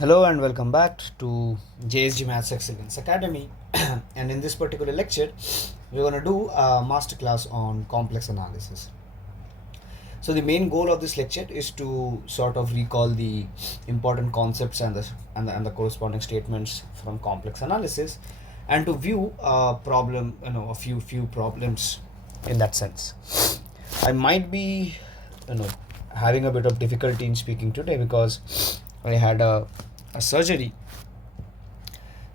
Hello and welcome back to JSG Maths Excellence Academy. And in this particular lecture, we're going to do a masterclass on complex analysis. So the main goal of this lecture is to sort of recall the important concepts and the corresponding statements from complex analysis, and to view a problem, a few problems in that sense. I might be, having a bit of difficulty in speaking today because I had a surgery.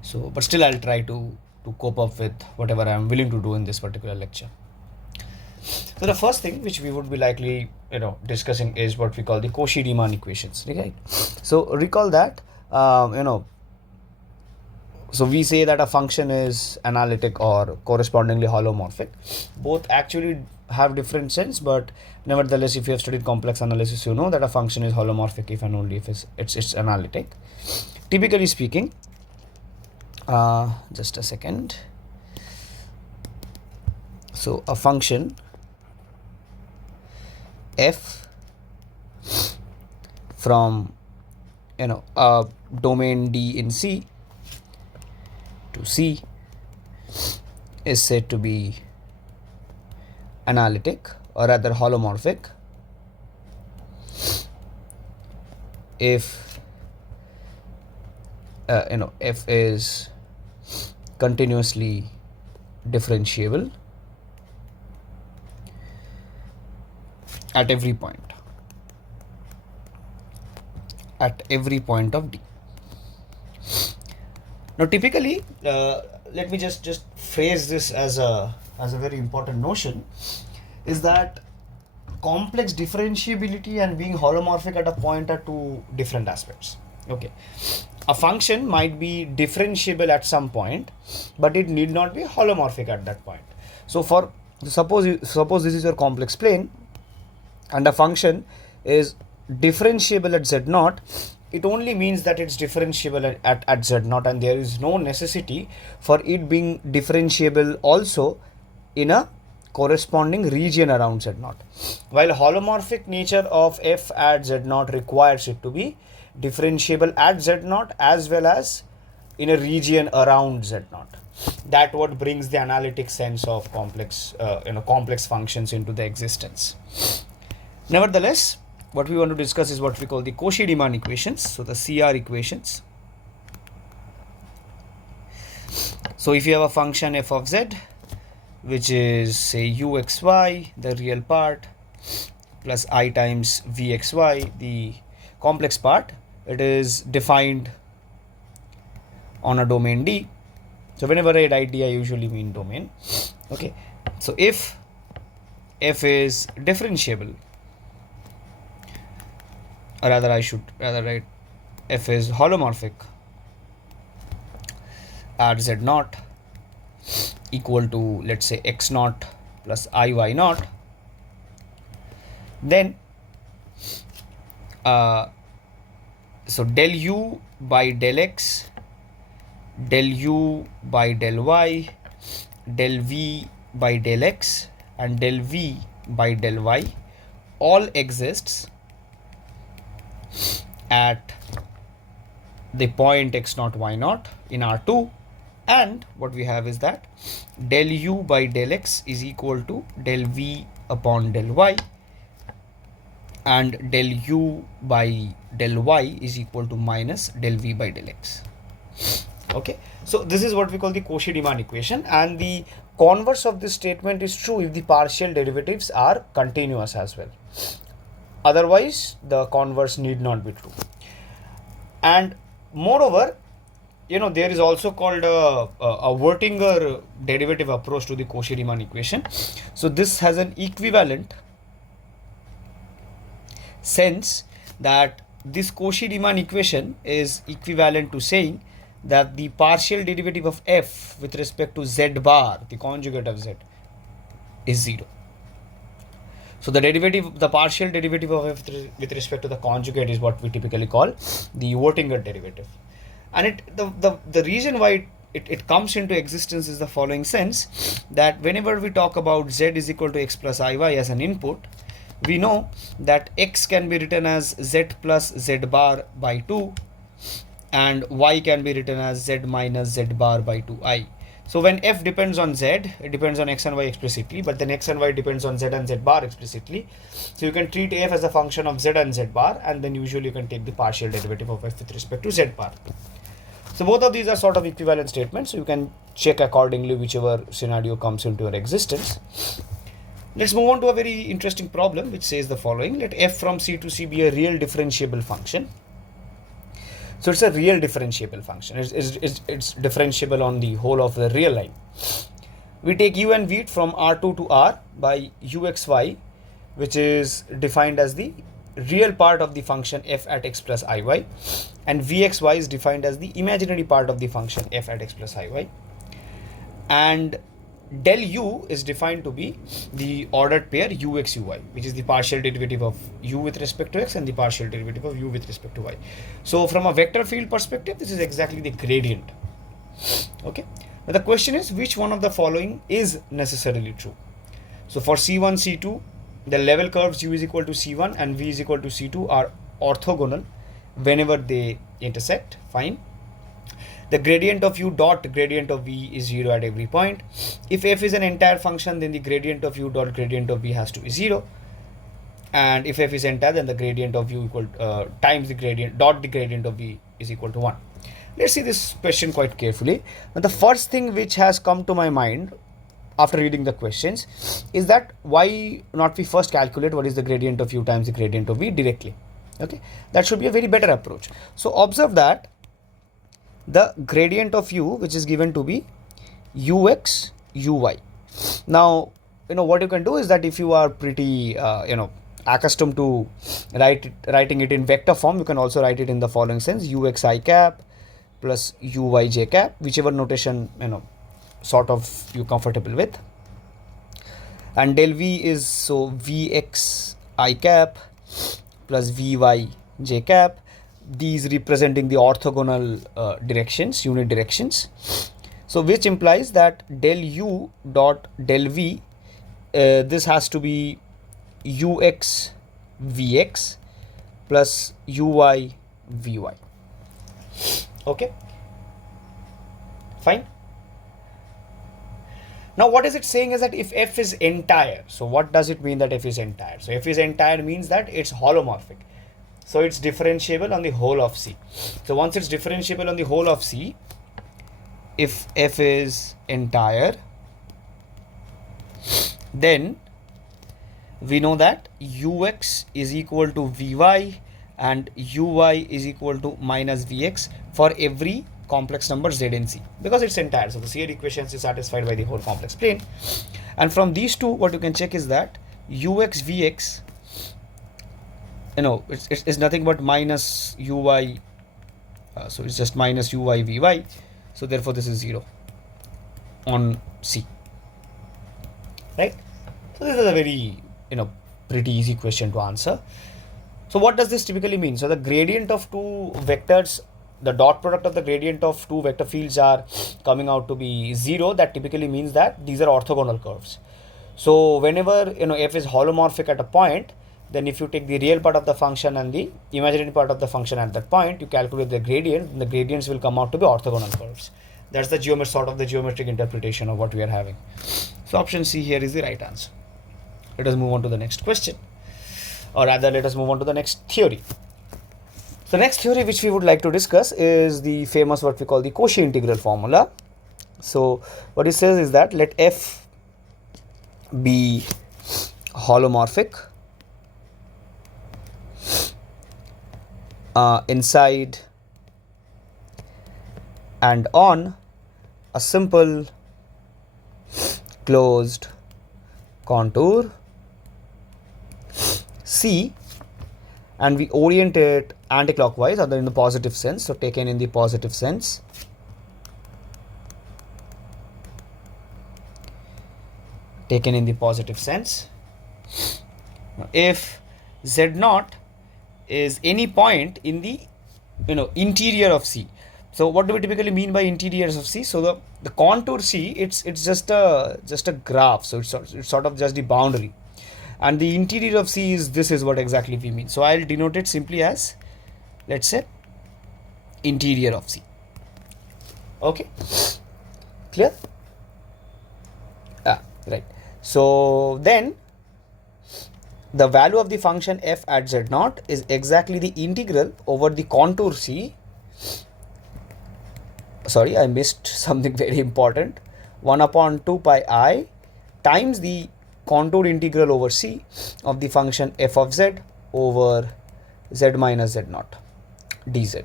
So, but still, I'll try to cope up with whatever I'm willing to do in this particular lecture. So the first thing which we would be likely, discussing is what we call the Cauchy-Riemann equations, right? So recall that, so we say that a function is analytic or correspondingly holomorphic. Both actually have different sense, but nevertheless, if you have studied complex analysis, you know that a function is holomorphic if and only if it's analytic. Typically speaking, just a second. So a function f from a domain D in C to C is said to be analytic, or rather holomorphic, if f is continuously differentiable at every point of D. Now typically, let me just phrase this as a very important notion, is that complex differentiability and being holomorphic at a point are two different aspects. Okay, a function might be differentiable at some point, but it need not be holomorphic at that point. So for suppose this is your complex plane and a function is differentiable at z0, it only means that it's differentiable at z0, and there is no necessity for it being differentiable also in a corresponding region around z0. While holomorphic nature of f at z0 requires it to be differentiable at z0 as well as in a region around z0. That what brings the analytic sense of complex functions into the existence. Nevertheless, what we want to discuss is what we call the Cauchy-Riemann equations, so the CR equations. So if you have a function f of z, which is say uxy, the real part, plus I times vxy, the complex part, it is defined on a domain D. So whenever I write D, I usually mean domain. Okay, so if f is differentiable, or rather I should write f is holomorphic at z0 equal to, let's say, x0 plus iy0, then so del u by del x, del u by del y, del v by del x, and del v by del y all exists at the point x0 y0 in R2, and what we have is that del u by del x is equal to del v upon del y, and del u by del y is equal to minus del v by del x. Okay, so this is what we call the Cauchy-Riemann equation, and the converse of this statement is true if the partial derivatives are continuous as well. Otherwise, the converse need not be true. And moreover, there is also called a Wirtinger derivative approach to the Cauchy-Riemann equation. So this has an equivalent sense that this Cauchy-Riemann equation is equivalent to saying that the partial derivative of f with respect to z bar, the conjugate of z, is 0. So the partial derivative of f with respect to the conjugate is what we typically call the Wirtinger derivative. And the reason why it comes into existence is the following sense, that whenever we talk about z is equal to x plus iy as an input, we know that x can be written as z plus z bar by 2 and y can be written as z minus z bar by 2i. So when f depends on z, it depends on x and y explicitly, but then x and y depends on z and z bar explicitly. So you can treat f as a function of z and z bar, and then usually you can take the partial derivative of f with respect to z bar. So both of these are sort of equivalent statements, so you can check accordingly whichever scenario comes into your existence. Let's move on to a very interesting problem which says the following. Let f from c to c be a real differentiable function. So it's a real differentiable function. It's differentiable on the whole of the real line. We take u and v from r2 to r by uxy, which is defined as the real part of the function f at x plus iy, and vxy is defined as the imaginary part of the function f at x plus iy, and del u is defined to be the ordered pair ux uy, which is the partial derivative of u with respect to x and the partial derivative of u with respect to y. So from a vector field perspective, this is exactly the gradient. Okay, now the question is, which one of the following is necessarily true? So for c1, c2, the level curves u is equal to c1 and v is equal to c2 are orthogonal whenever they intersect. Fine. The gradient of u dot gradient of v is 0 at every point. If f is an entire function, then the gradient of u dot gradient of v has to be 0. And if f is entire, then the gradient of u equal times the gradient dot the gradient of v is equal to 1. Let's see this question quite carefully. Now the first thing which has come to my mind after reading the questions is that why not we first calculate what is the gradient of u times the gradient of v directly. Okay, that should be a very better approach. So observe that the gradient of u, which is given to be ux uy. Now what you can do is that if you are pretty accustomed to writing it in vector form, you can also write it in the following sense: uxi cap plus uyj cap, whichever notation sort of you comfortable with, and del v is so vx I cap plus vy j cap, these representing the orthogonal directions, unit directions. So which implies that del u dot del v, this has to be ux vx plus uy vy. Okay, fine. Now what is it saying is that if f is entire, so what does it mean that f is entire? So f is entire means that it's holomorphic. So it's differentiable on the whole of C. So once it's differentiable on the whole of C, if f is entire, then we know that ux is equal to vy and uy is equal to minus vx for every complex number z in C, because it's entire. So the CSIR equations is satisfied by the whole complex plane. And from these two, what you can check is that ux vx, it's nothing but minus uy, so it's just minus uy vy. So therefore this is 0 on C, right? So this is a very pretty easy question to answer. So what does this typically mean? So the gradient of two vectors, the dot product of the gradient of two vector fields are coming out to be 0. That typically means that these are orthogonal curves. So whenever f is holomorphic at a point, then if you take the real part of the function and the imaginary part of the function at that point, you calculate the gradient, and the gradients will come out to be orthogonal curves. That's the sort of the geometric interpretation of what we are having. So option C here is the right answer. Let us move on to the next question, or rather let us move on to the next theory. The next theory which we would like to discuss is the famous what we call the Cauchy integral formula. So what it says is that let f be holomorphic inside and on a simple closed contour C, and we orient it anti-clockwise, or in the positive sense, so taken in the positive sense. Taken in the positive sense. If z0 is any point in the interior of C. So what do we typically mean by interiors of C? So the contour C, it's just a graph, so it's sort of just the boundary. and the interior of C is, this is what exactly we mean. So I'll denote it simply as, let's say, interior of C. Okay, clear? Right. So then the value of the function f at z0 is exactly the integral over the contour C. Sorry, I missed something very important. 1 upon 2 pi I times the contour integral over C of the function f of z over z minus z0 dz.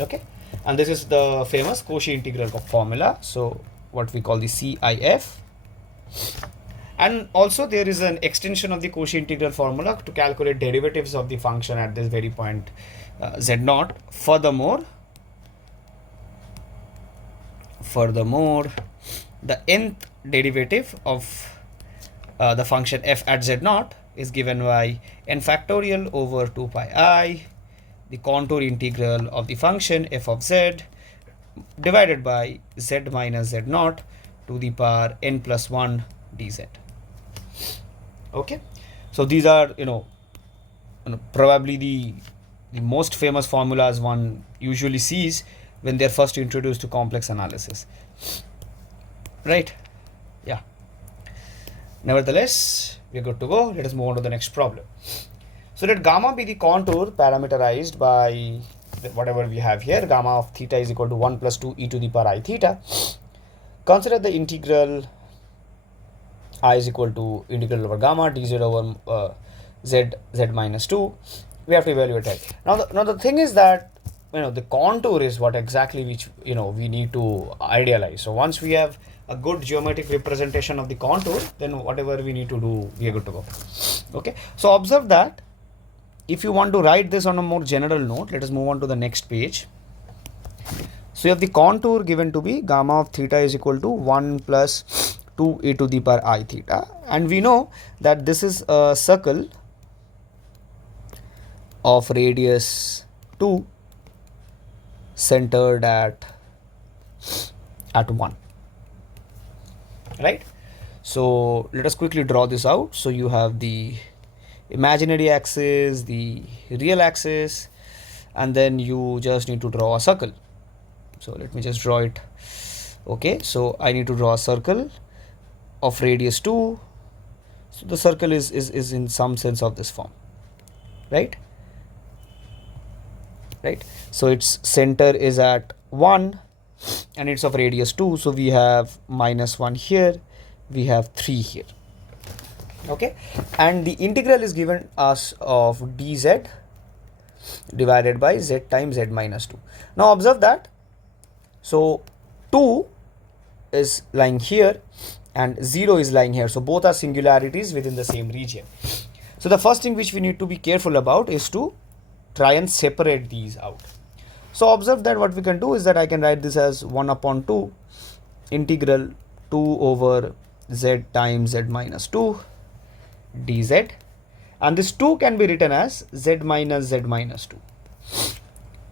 Okay, and this is the famous Cauchy integral formula. So what we call the CIF. And also there is an extension of the Cauchy integral formula to calculate derivatives of the function at this very point z0. Furthermore, the nth derivative of the function f at z0 is given by n factorial over 2 pi I, the contour integral of the function f of z divided by z minus z0 to the power n plus 1 dz. Okay, so these are probably the most famous formulas one usually sees when they're first introduced to complex analysis, right? Yeah, nevertheless, we're good to go. Let us move on to the next problem. So let gamma be the contour parameterized by whatever we have here. Gamma of theta is equal to 1 plus 2 e to the power I theta. Consider the integral I is equal to integral over gamma dz over z minus 2. We have to evaluate it. Now the thing is that the contour is what exactly which we need to idealize. So once we have a good geometric representation of the contour, then whatever we need to do, we are good to go. Okay, so observe that if you want to write this on a more general note, let us move on to the next page. So you have the contour given to be gamma of theta is equal to 1 plus 2 e to the power I theta, and we know that this is a circle of radius 2 centered at 1, right? So let us quickly draw this out. So you have the imaginary axis, the real axis, and then you just need to draw a circle. So let me just draw it. Okay, so I need to draw a circle of radius 2. So the circle is in some sense of this form, right? So its center is at 1 and it's of radius 2. So we have minus 1 here, we have 3 here. Okay, and the integral is given us of dz divided by z times z minus 2. Now observe that. So 2 is lying here and 0 is lying here. So both are singularities within the same region. So the first thing which we need to be careful about is to try and separate these out. So observe that what we can do is that I can write this as 1 upon 2 integral 2 over z times z minus 2 dz, and this 2 can be written as z minus 2.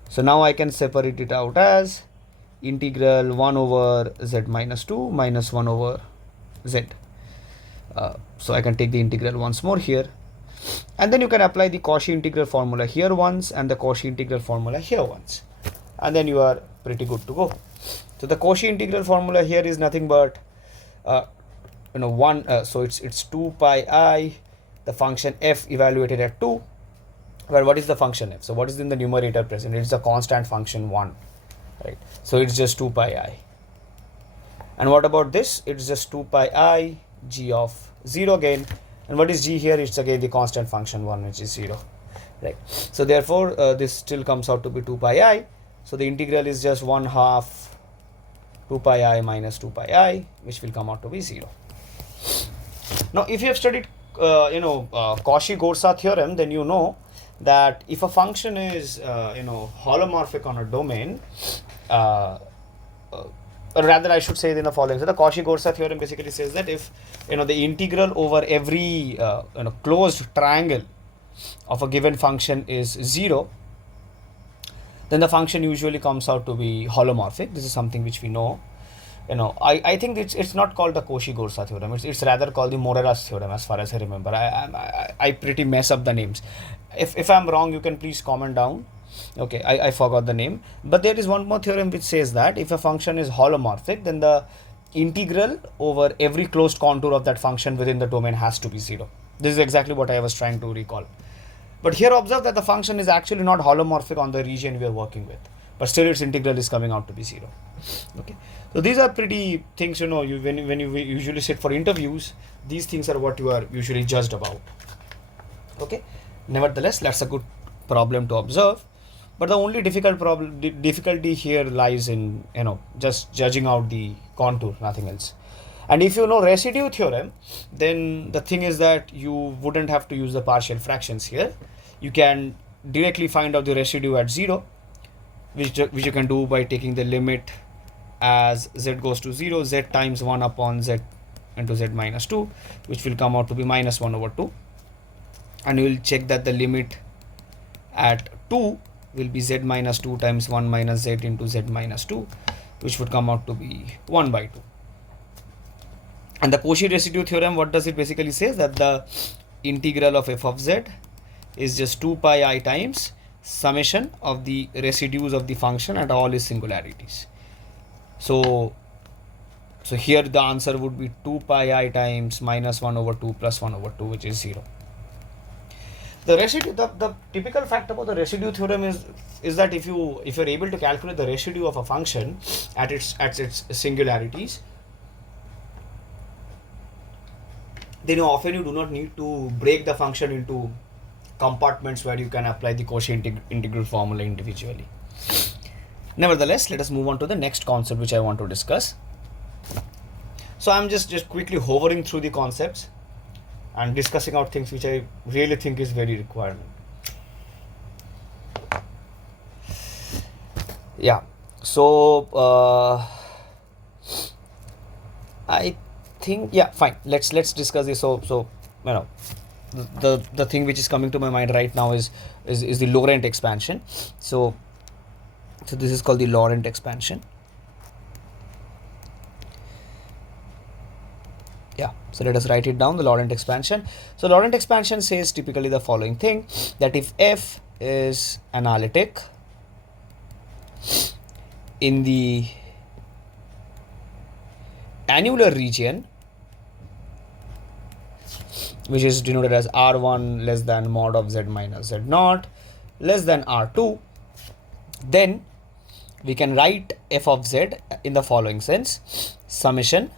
So now I can separate it out as integral 1 over z minus 2 minus 1 over z. So I can take the integral once more here, and then you can apply the Cauchy integral formula here once and the Cauchy integral formula here once, and then you are pretty good to go. So the Cauchy integral formula here is nothing but so it's 2 pi I, the function f evaluated at 2. Well, what is the function f? So what is in the numerator present? It's the constant function 1, right? So it's just 2 pi I. And what about this? It's just 2 pi I g of 0 again. And what is g here? It's again the constant function 1, which is 0, right? So therefore this still comes out to be 2 pi I. So the integral is just 1/2 2 pi I minus 2 pi I, which will come out to be 0. Now if you have studied Cauchy-Riemann theorem, then you know that if a function is holomorphic on a domain, or rather I should say it in the following. So the Cauchy-Riemann theorem basically says that if the integral over every closed triangle of a given function is 0, then the function usually comes out to be holomorphic. This is something which we know. I think it's not called the Cauchy-Riemann theorem. It's rather called the Morera's theorem, as far as I remember. I pretty mess up the names. If I'm wrong, you can please comment down. Okay, I forgot the name. But there is one more theorem which says that if a function is holomorphic, then the integral over every closed contour of that function within the domain has to be 0. This is exactly what I was trying to recall. But here observe that the function is actually not holomorphic on the region we are working with, but still its integral is coming out to be 0. Okay, so these are pretty things, when you usually sit for interviews, these things are what you are usually judged about. Okay, nevertheless, that's a good problem to observe. But the only difficulty here lies in just judging out the contour, nothing else. And if you know residue theorem, then the thing is that you wouldn't have to use the partial fractions here. You can directly find out the residue at 0, which you can do by taking the limit as z goes to 0, z times 1 upon z into z minus 2, which will come out to be minus 1 over 2. And you will check that the limit at 2 will be z minus 2 times 1 minus z into z minus 2, which would come out to be 1 by 2. And the Cauchy residue theorem, what does it basically say? That the integral of f of z is just 2 pi I times summation of the residues of the function at all its singularities. So here the answer would be 2 pi I times minus 1 over 2 plus 1 over 2, which is 0. The residue, the typical fact about the residue theorem is that if you're able to calculate the residue of a function at its singularities, then often you do not need to break the function into compartments where you can apply the Cauchy integral formula individually. Nevertheless, let us move on to the next concept which I want to discuss. So I'm just quickly hovering through the concepts and discussing out things which I really think is very required. Yeah, so I think, yeah, fine, let's discuss this. So the thing which is coming to my mind right now is the Laurent expansion. So this is called the Laurent expansion. Yeah, so let us write it down, the Laurent expansion. So Laurent expansion says typically the following thing, that if f is analytic in the annular region, which is denoted as R1 less than mod of z minus z naught less than R2, then we can write f of z in the following sense: summation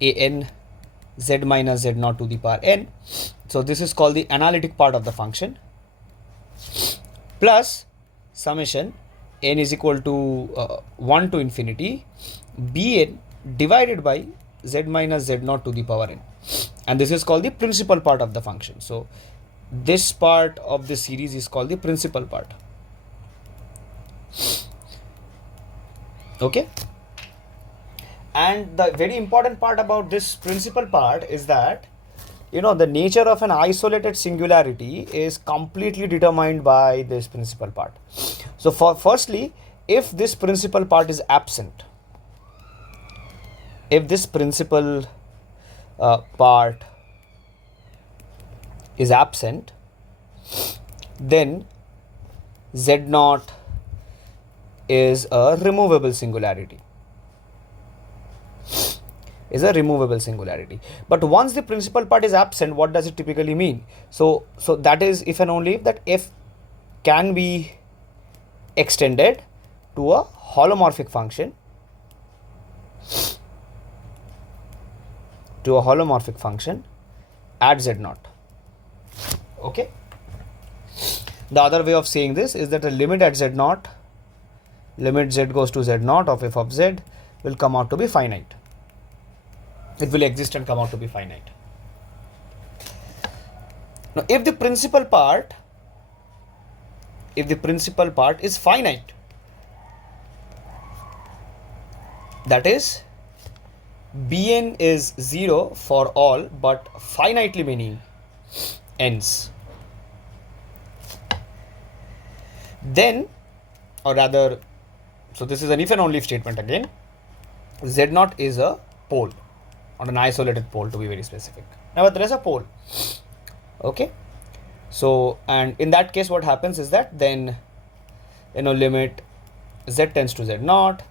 an z minus z naught to the power n. So this is called the analytic part of the function, plus summation n is equal to 1 to infinity bn divided by z minus z naught to the power n. And this is called the principal part of the function. So this part of the series is called the principal part. Okay. And the very important part about this principal part is that, the nature of an isolated singularity is completely determined by this principal part. So firstly, if this principal part is absent, if this principal part is absent, then z naught is a removable singularity. But once the principal part is absent, what does it typically mean? So that is if and only if that f can be extended to a holomorphic function, at z naught. Okay. The other way of saying this is that the limit at z naught, limit z goes to z naught of f of z, will come out to be finite. It will exist and come out to be finite. Now, if the principal part is finite, that is, Bn is 0 for all but finitely many n's, then, or rather, so this is an if and only if statement again. Z naught is a pole, or an isolated pole to be very specific. Nevertheless, a pole. Okay. So, and in that case, what happens is that then, limit Z tends to Z naught,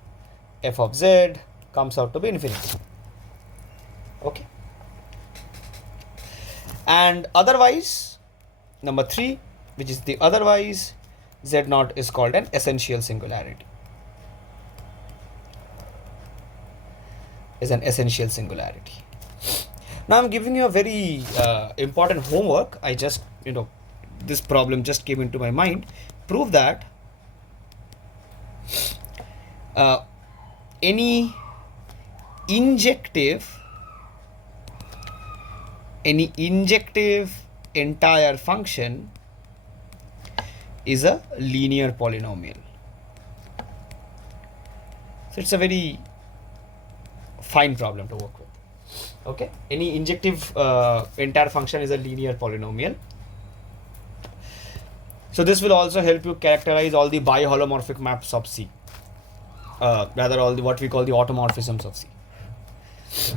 f of Z comes out to be infinity. Okay. And otherwise, number 3, which is the otherwise, Z naught is called an essential singularity. Is an essential singularity. Now I'm giving you a very important homework. I just, this problem just came into my mind. Prove that any injective entire function is a linear polynomial. So it's a very fine problem to work with. Okay, any injective entire function is a linear polynomial. So this will also help you characterize all the bi-holomorphic maps of C, rather all the what we call the automorphisms of C.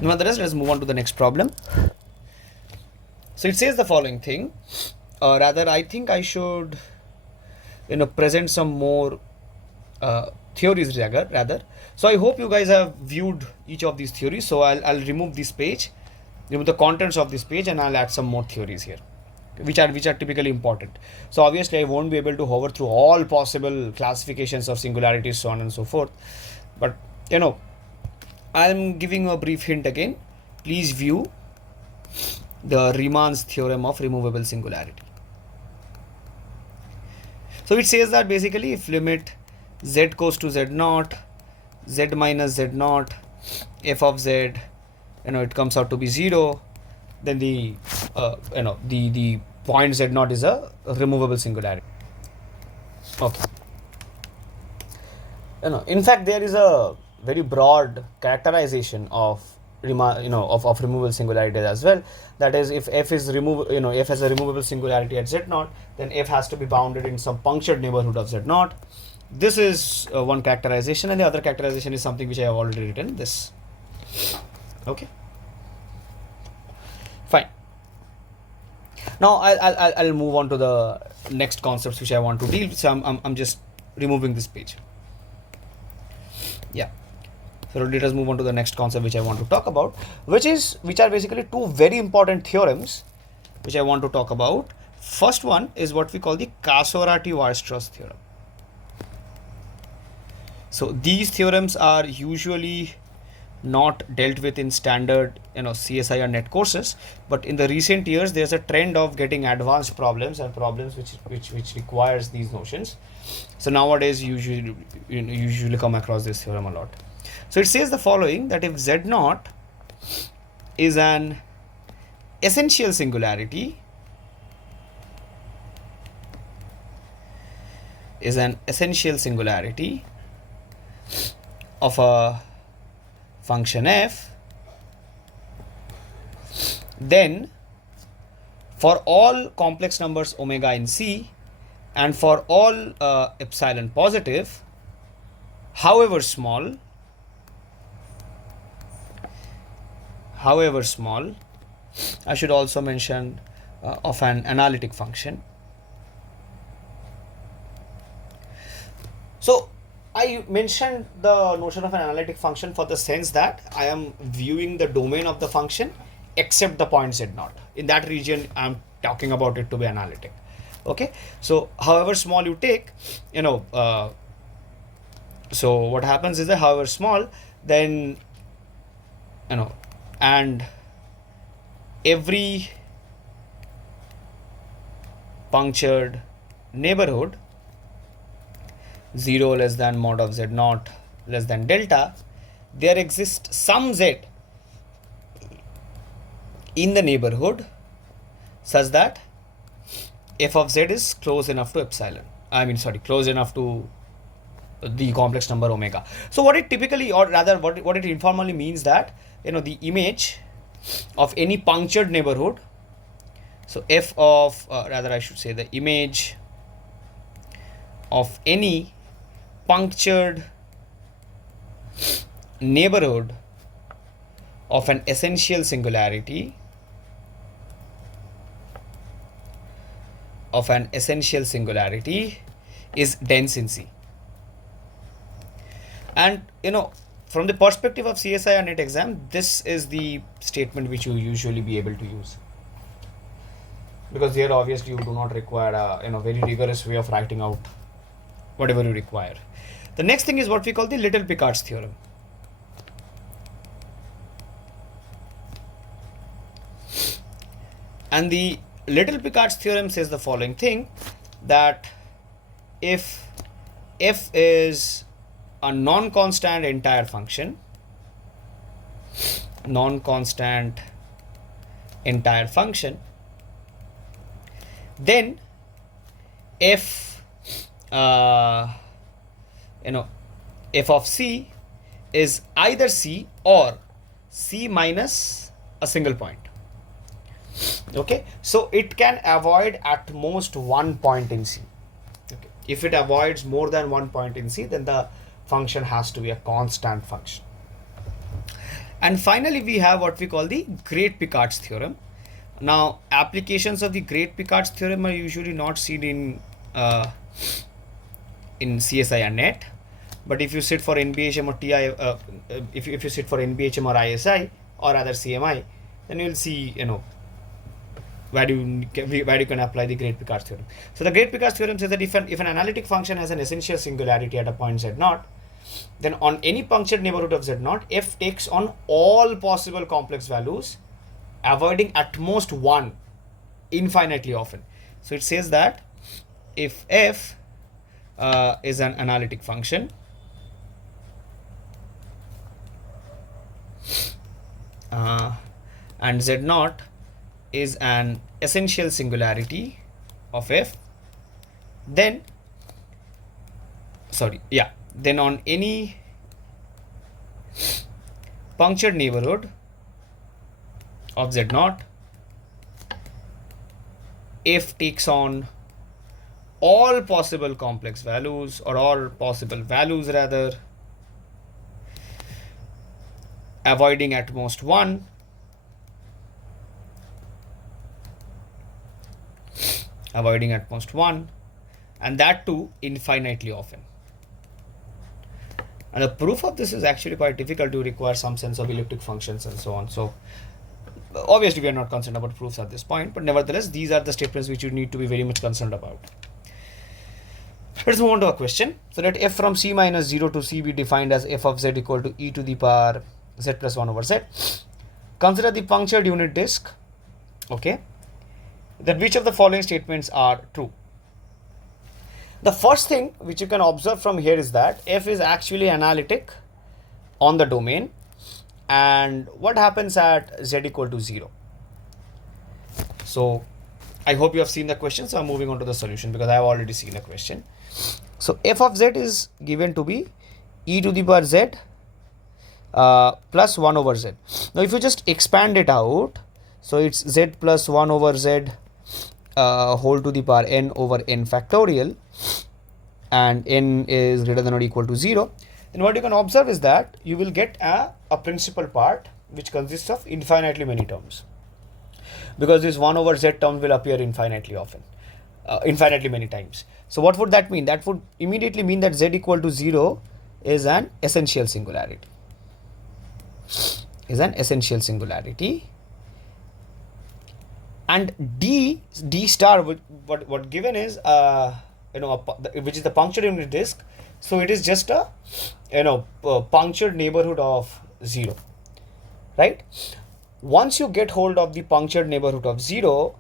Nonetheless, let's move on to the next problem. So it says the following thing, rather I think I should present some more theories rather. So I hope you guys have viewed each of these theories. So I'll remove this page, remove the contents of this page, and I'll add some more theories here, which are typically important. So obviously I won't be able to hover through all possible classifications of singularities, so on and so forth. But I'm giving you a brief hint again. Please view the Riemann's theorem of removable singularity. So it says that basically if limit Z goes to Z naught, Z minus Z naught, f of Z, it comes out to be 0, then the the point Z naught is a removable singularity. Okay. In fact, there is a very broad characterization of of removable singularities as well. That is, if f is f has a removable singularity at Z naught, then f has to be bounded in some punctured neighborhood of Z naught. This is one characterization, and the other characterization is something which I have already written. This. Okay. Fine. Now I'll move on to the next concepts which I want to deal with. So I'm just removing this page. Yeah. So let us move on to the next concept which I want to talk about, which are basically two very important theorems which I want to talk about. First one is what we call the Casorati-Weierstrass theorem. So these theorems are usually not dealt with in standard CSIR NET courses, but in the recent years there's a trend of getting advanced problems and problems which requires these notions. So nowadays usually come across this theorem a lot. So it says the following, that if Z naught is an essential singularity, of a function f, then for all complex numbers omega in C and for all epsilon positive, however small, I should also mention of an analytic function. So I mentioned the notion of an analytic function for the sense that I am viewing the domain of the function except the point Z naught. In that region, I'm talking about it to be analytic. Okay. So however small you take, so what happens is that however small, then, and every punctured neighborhood 0 less than mod of Z naught less than delta, there exists some Z in the neighborhood such that f of Z is close enough to close enough to the complex number omega. So what it typically, or rather what it informally means, that the image of any punctured neighborhood, so f of rather I should say the image of any punctured neighborhood of an essential singularity is dense in C. And from the perspective of CSIR NET exam, this is the statement which you usually be able to use, because here obviously you do not require a very rigorous way of writing out whatever you require. The next thing is what we call the Little-Picard's theorem. And the Little-Picard's theorem says the following thing, that if f is a non-constant entire function, then f f of C is either C or C minus a single point. Okay, so it can avoid at most one point in C. Okay, if it avoids more than one point in C, then the function has to be a constant function. And finally, we have what we call the Great Picard's theorem. Now, applications of the Great Picard's theorem are usually not seen in CSIR NET, but if you sit for NBHM or if you sit for NBHM or ISI or other CMI, then you'll see where you can apply the Great Picard's theorem. So the Great Picard's theorem says that if an analytic function has an essential singularity at a point z0, then on any punctured neighborhood of z0, f takes on all possible complex values, avoiding at most one infinitely often. So it says that if f is an analytic function, and z0 is an essential singularity of f, then on any punctured neighborhood of z0, f takes on all possible complex values, or all possible values rather, avoiding at most one, and that too infinitely often. And the proof of this is actually quite difficult to require some sense of elliptic functions and so on. So obviously we are not concerned about proofs at this point, but nevertheless these are the statements which you need to be very much concerned about. Let's move on to a question. So let f from C minus 0 to C be defined as f of z equal to e to the power z plus 1 over z. Consider the punctured unit disk. Okay, that which of the following statements are true? The first thing which you can observe from here is that f is actually analytic on the domain, and what happens at z equal to 0. So I hope you have seen the question, so I'm moving on to the solution because I have already seen the question. So f of z is given to be e to the power z plus 1 over z. Now if you just expand it out, so it's z plus 1 over z whole to the power n over n factorial, and n is greater than or equal to 0. And what you can observe is that you will get a principal part which consists of infinitely many terms, because this 1 over z term will appear infinitely often, infinitely many times. So what would that mean? That would immediately mean that z equal to 0 is an essential singularity. And d star, what given is which is the punctured unit disk. So it is just a punctured neighborhood of 0, right? Once you get hold of the punctured neighborhood of 0,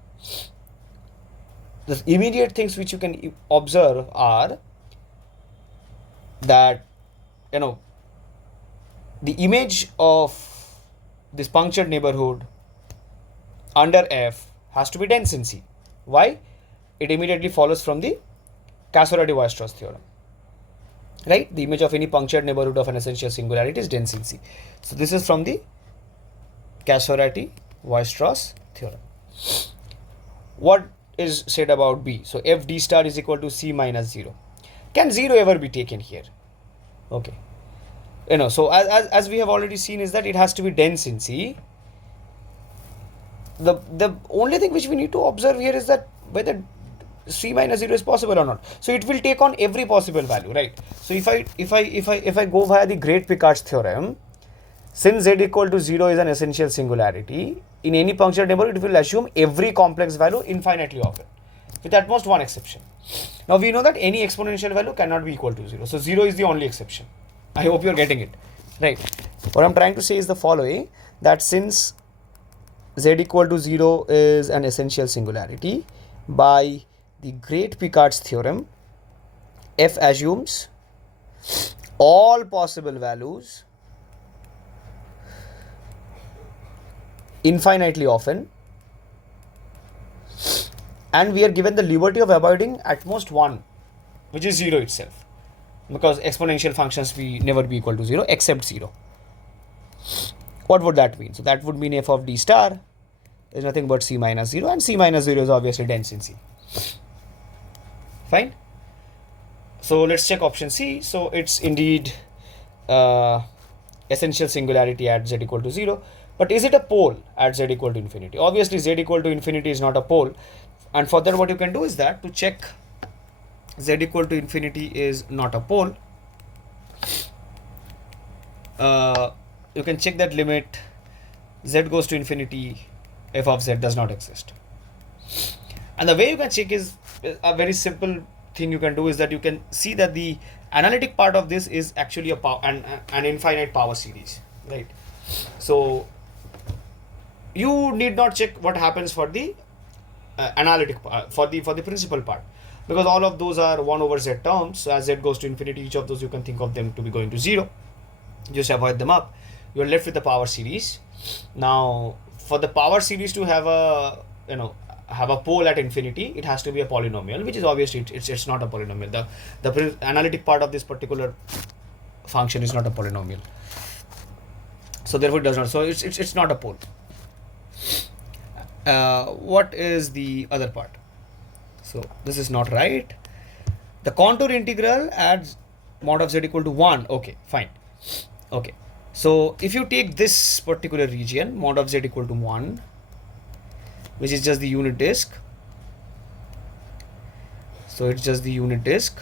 the immediate things which you can observe are that the image of this punctured neighborhood under f has to be dense in C. Why? It immediately follows from the Cauchy-Riemann theorem, right? The image of any punctured neighborhood of an essential singularity is dense in C. So this is from the Cauchy-Riemann theorem. What is said about B? So f d star is equal to C minus 0. Can 0 ever be taken here? Okay. So as we have already seen is that it has to be dense in C. The only thing which we need to observe here is that whether C minus 0 is possible or not. So it will take on every possible value, right? So if I go via the Great Picard's theorem, since z equal to 0 is an essential singularity, in any punctual neighborhood it will assume every complex value infinitely often, with at most one exception. Now we know that any exponential value cannot be equal to 0. So 0 is the only exception. I hope you're getting it, right? What I'm trying to say is the following, that since z equal to 0 is an essential singularity, by the Great Picard's theorem, f assumes all possible values infinitely often, and we are given the liberty of avoiding at most one, which is 0 itself, because exponential functions will never be equal to 0 except 0. What would that mean? So that would mean f of d star is nothing but C minus 0, and C minus 0 is obviously dense in C. Fine. So let's check option C. So it's indeed essential singularity at z equal to 0. But is it a pole at z equal to infinity? Obviously z equal to infinity is not a pole. And for that what you can do is that to check z equal to infinity is not a pole, you can check that limit z goes to infinity, f of z does not exist. And the way you can check is a very simple thing you can do is that you can see that the analytic part of this is actually an infinite power series, right? So you need not check what happens for the analytic part, for the principal part, because all of those are 1 over z terms. So as z goes to infinity, each of those you can think of them to be going to 0. Just avoid them up. You're left with the power series. Now for the power series to have a have a pole at infinity, it has to be a polynomial, which is obviously it's not a polynomial. The analytic part of this particular function is not a polynomial, so therefore it does not. So it's not a pole. What is the other part? So this is not right. The contour integral at mod of z equal to 1. Okay, fine. Okay, so if you take this particular region, mod of z equal to 1, which is just the unit disk. So it's just the unit disk.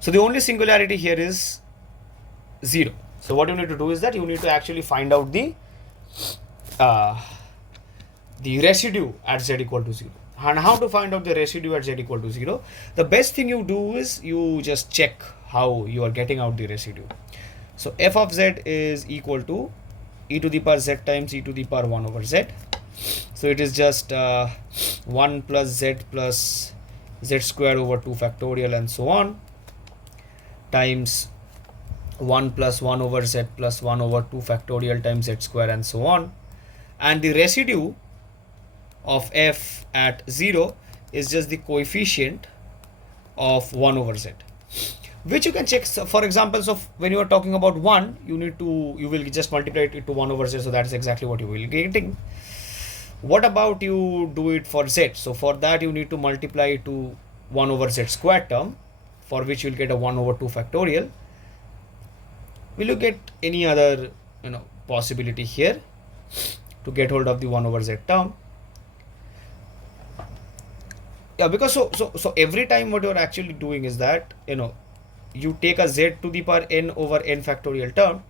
So the only singularity here is 0. So what you need to do is that you need to actually find out the residue at z equal to 0. And how to find out the residue at z equal to 0? The best thing you do is you just check how you are getting out the residue. So f of z is equal to e to the power z times e to the power 1 over z. So it is just 1 plus z square over 2 factorial and so on, times 1 plus 1 over z plus 1 over 2 factorial times z square and so on. And the residue of f at 0 is just the coefficient of 1 over z, which you can check. So for example, so when you are talking about 1, you will just multiply it to 1 over z, so that is exactly what you will be getting. What about you do it for z? So for that you need to multiply it to 1 over z square term, for which you will get a 1 over 2 factorial. Will you get any other possibility here to get hold of the 1 over z term? Yeah, because so every time what you are actually doing is that you take a z to the power n over n factorial term,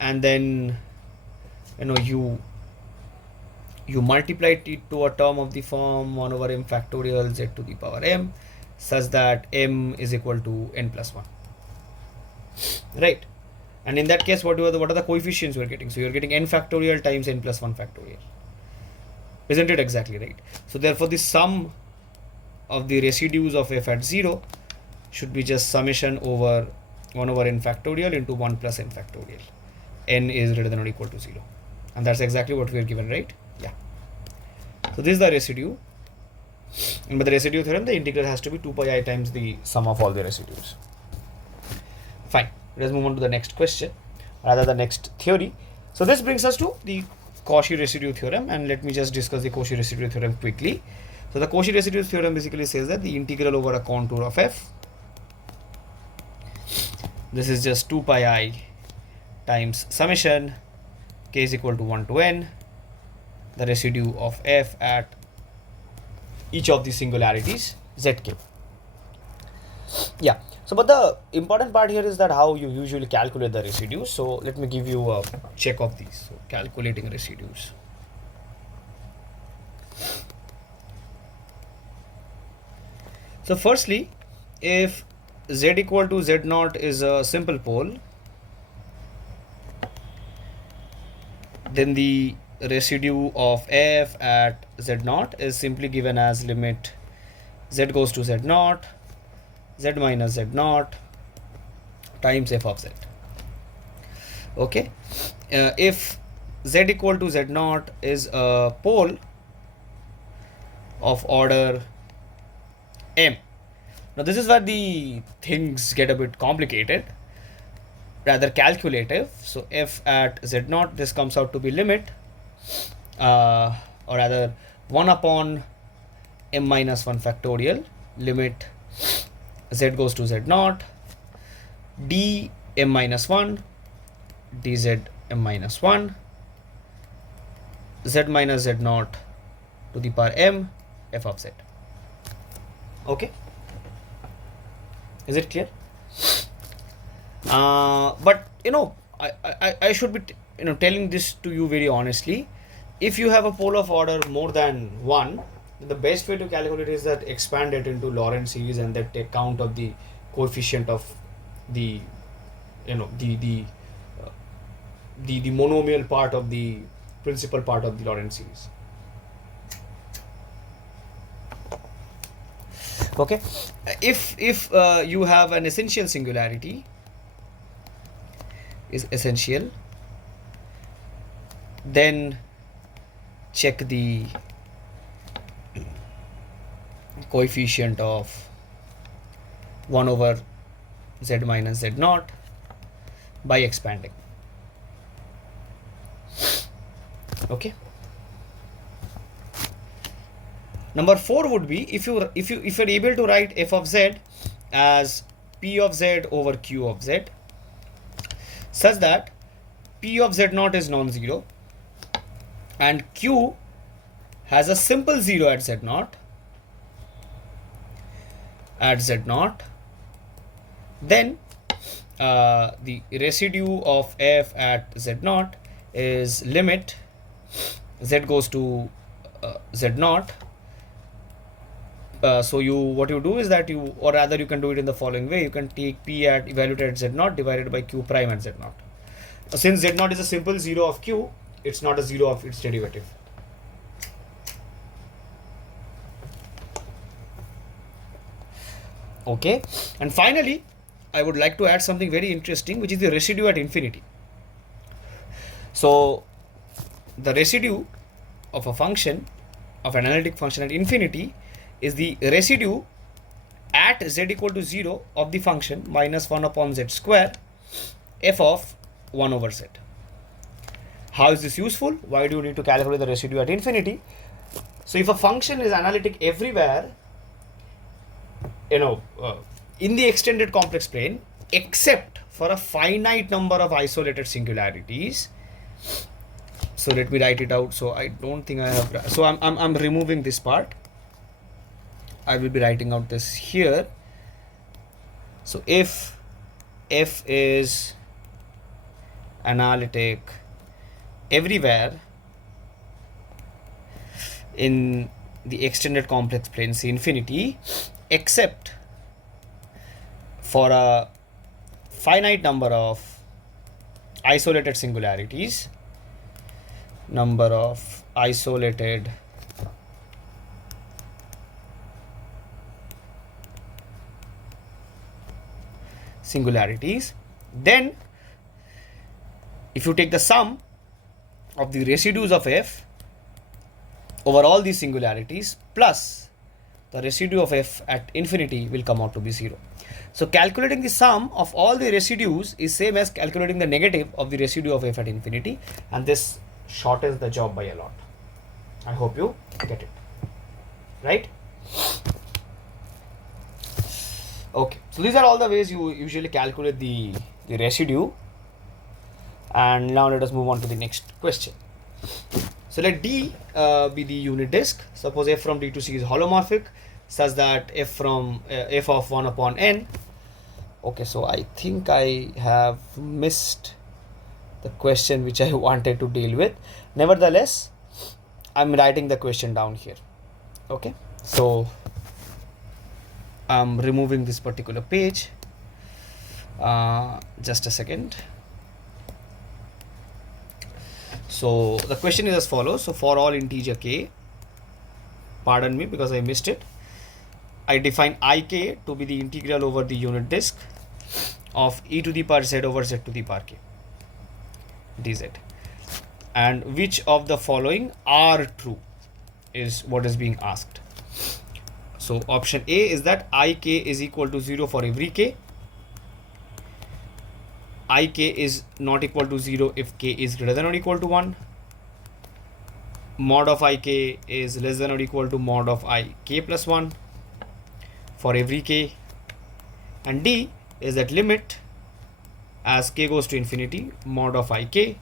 and then you multiply it to a term of the form 1 over m factorial z to the power m, such that m is equal to n plus 1, right? And in that case, what are the coefficients you are getting? So you are getting n factorial times n plus 1 factorial, isn't it exactly right? So therefore the sum of the residues of f at 0 should be just summation over 1 over n factorial into 1 plus n factorial. N is greater than or equal to 0, and that's exactly what we are given, right? Yeah. So this is the residue, and by the residue theorem, the integral has to be 2 pi I times the sum of all the residues. Fine. Let's move on to the next question, rather the next theory. So this brings us to the Cauchy residue theorem, and let me just discuss the Cauchy residue theorem quickly. So the Cauchy residue theorem basically says that the integral over a contour of f this is just 2 pi I times summation k is equal to 1 to n, the residue of f at each of the singularities zk. Yeah, so but the important part here is that how you usually calculate the residues. So let me give you a check of these. So calculating residues. So firstly, if z equal to z naught is a simple pole, then the residue of f at z naught is simply given as limit z goes to z naught, z minus z naught times f of z. Okay, if z equal to z naught is a pole of order m. Now this is where the things get a bit complicated, rather calculative. So f at z naught, this comes out to be limit or rather 1 upon m minus 1 factorial limit z goes to z naught d m minus 1 dz m minus 1 z minus z naught to the power m f of z. Okay, is it clear? But I should be telling this to you very honestly. If you have a pole of order more than 1, the best way to calculate is that expand it into Laurent series and then take count of the coefficient of the the monomial part of the principal part of the Laurent series. Okay, if you have an essential singularity is essential, then check the coefficient of 1 over z minus z naught by expanding. Okay. Number 4 would be if you're able to write f of z as p of z over q of z, such that p of z naught is non-zero and q has a simple 0 at z naught, then the residue of f at z naught is limit z goes to z naught. So what you do is that you can do it in the following way. You can take p at evaluated at z naught divided by q prime at z naught. Since z naught is a simple 0 of q, it's not a 0 of its derivative. Okay, and finally I would like to add something very interesting, which is the residue at infinity. So the residue of a function, of an analytic function at infinity, is the residue at z equal to 0 of the function minus 1 upon z square f of 1 over z. How is this useful? Why do you need to calculate the residue at infinity? So if a function is analytic everywhere, in the extended complex plane, except for a finite number of isolated singularities. So let me write it out. So I don't think I have. So I'm removing this part. I will be writing out this here. So if f is analytic everywhere in the extended complex plane C infinity, except for a finite number of isolated singularities, then if you take the sum of the residues of f over all these singularities plus the residue of f at infinity will come out to be 0. So calculating the sum of all the residues is same as calculating the negative of the residue of f at infinity, and this shortens the job by a lot. I hope you get it, right? Okay, so these are all the ways you usually calculate the residue. And now let us move on to the next question. So let D be the unit disk. Suppose f from D to C is holomorphic such that f of 1 upon n. Okay, so I think I have missed the question which I wanted to deal with. Nevertheless, I'm writing the question down here. Okay, so I'm removing this particular page. Just a second. So the question is as follows. So for all integer k, pardon me because I missed it, I define ik to be the integral over the unit disk of e to the power z over z to the power k dz, and which of the following are true is what is being asked. So option A is that ik is equal to 0 for every k. Ik is not equal to 0 if k is greater than or equal to 1. Mod of ik is less than or equal to mod of ik plus 1 for every k. And D is that limit as k goes to infinity, mod of ik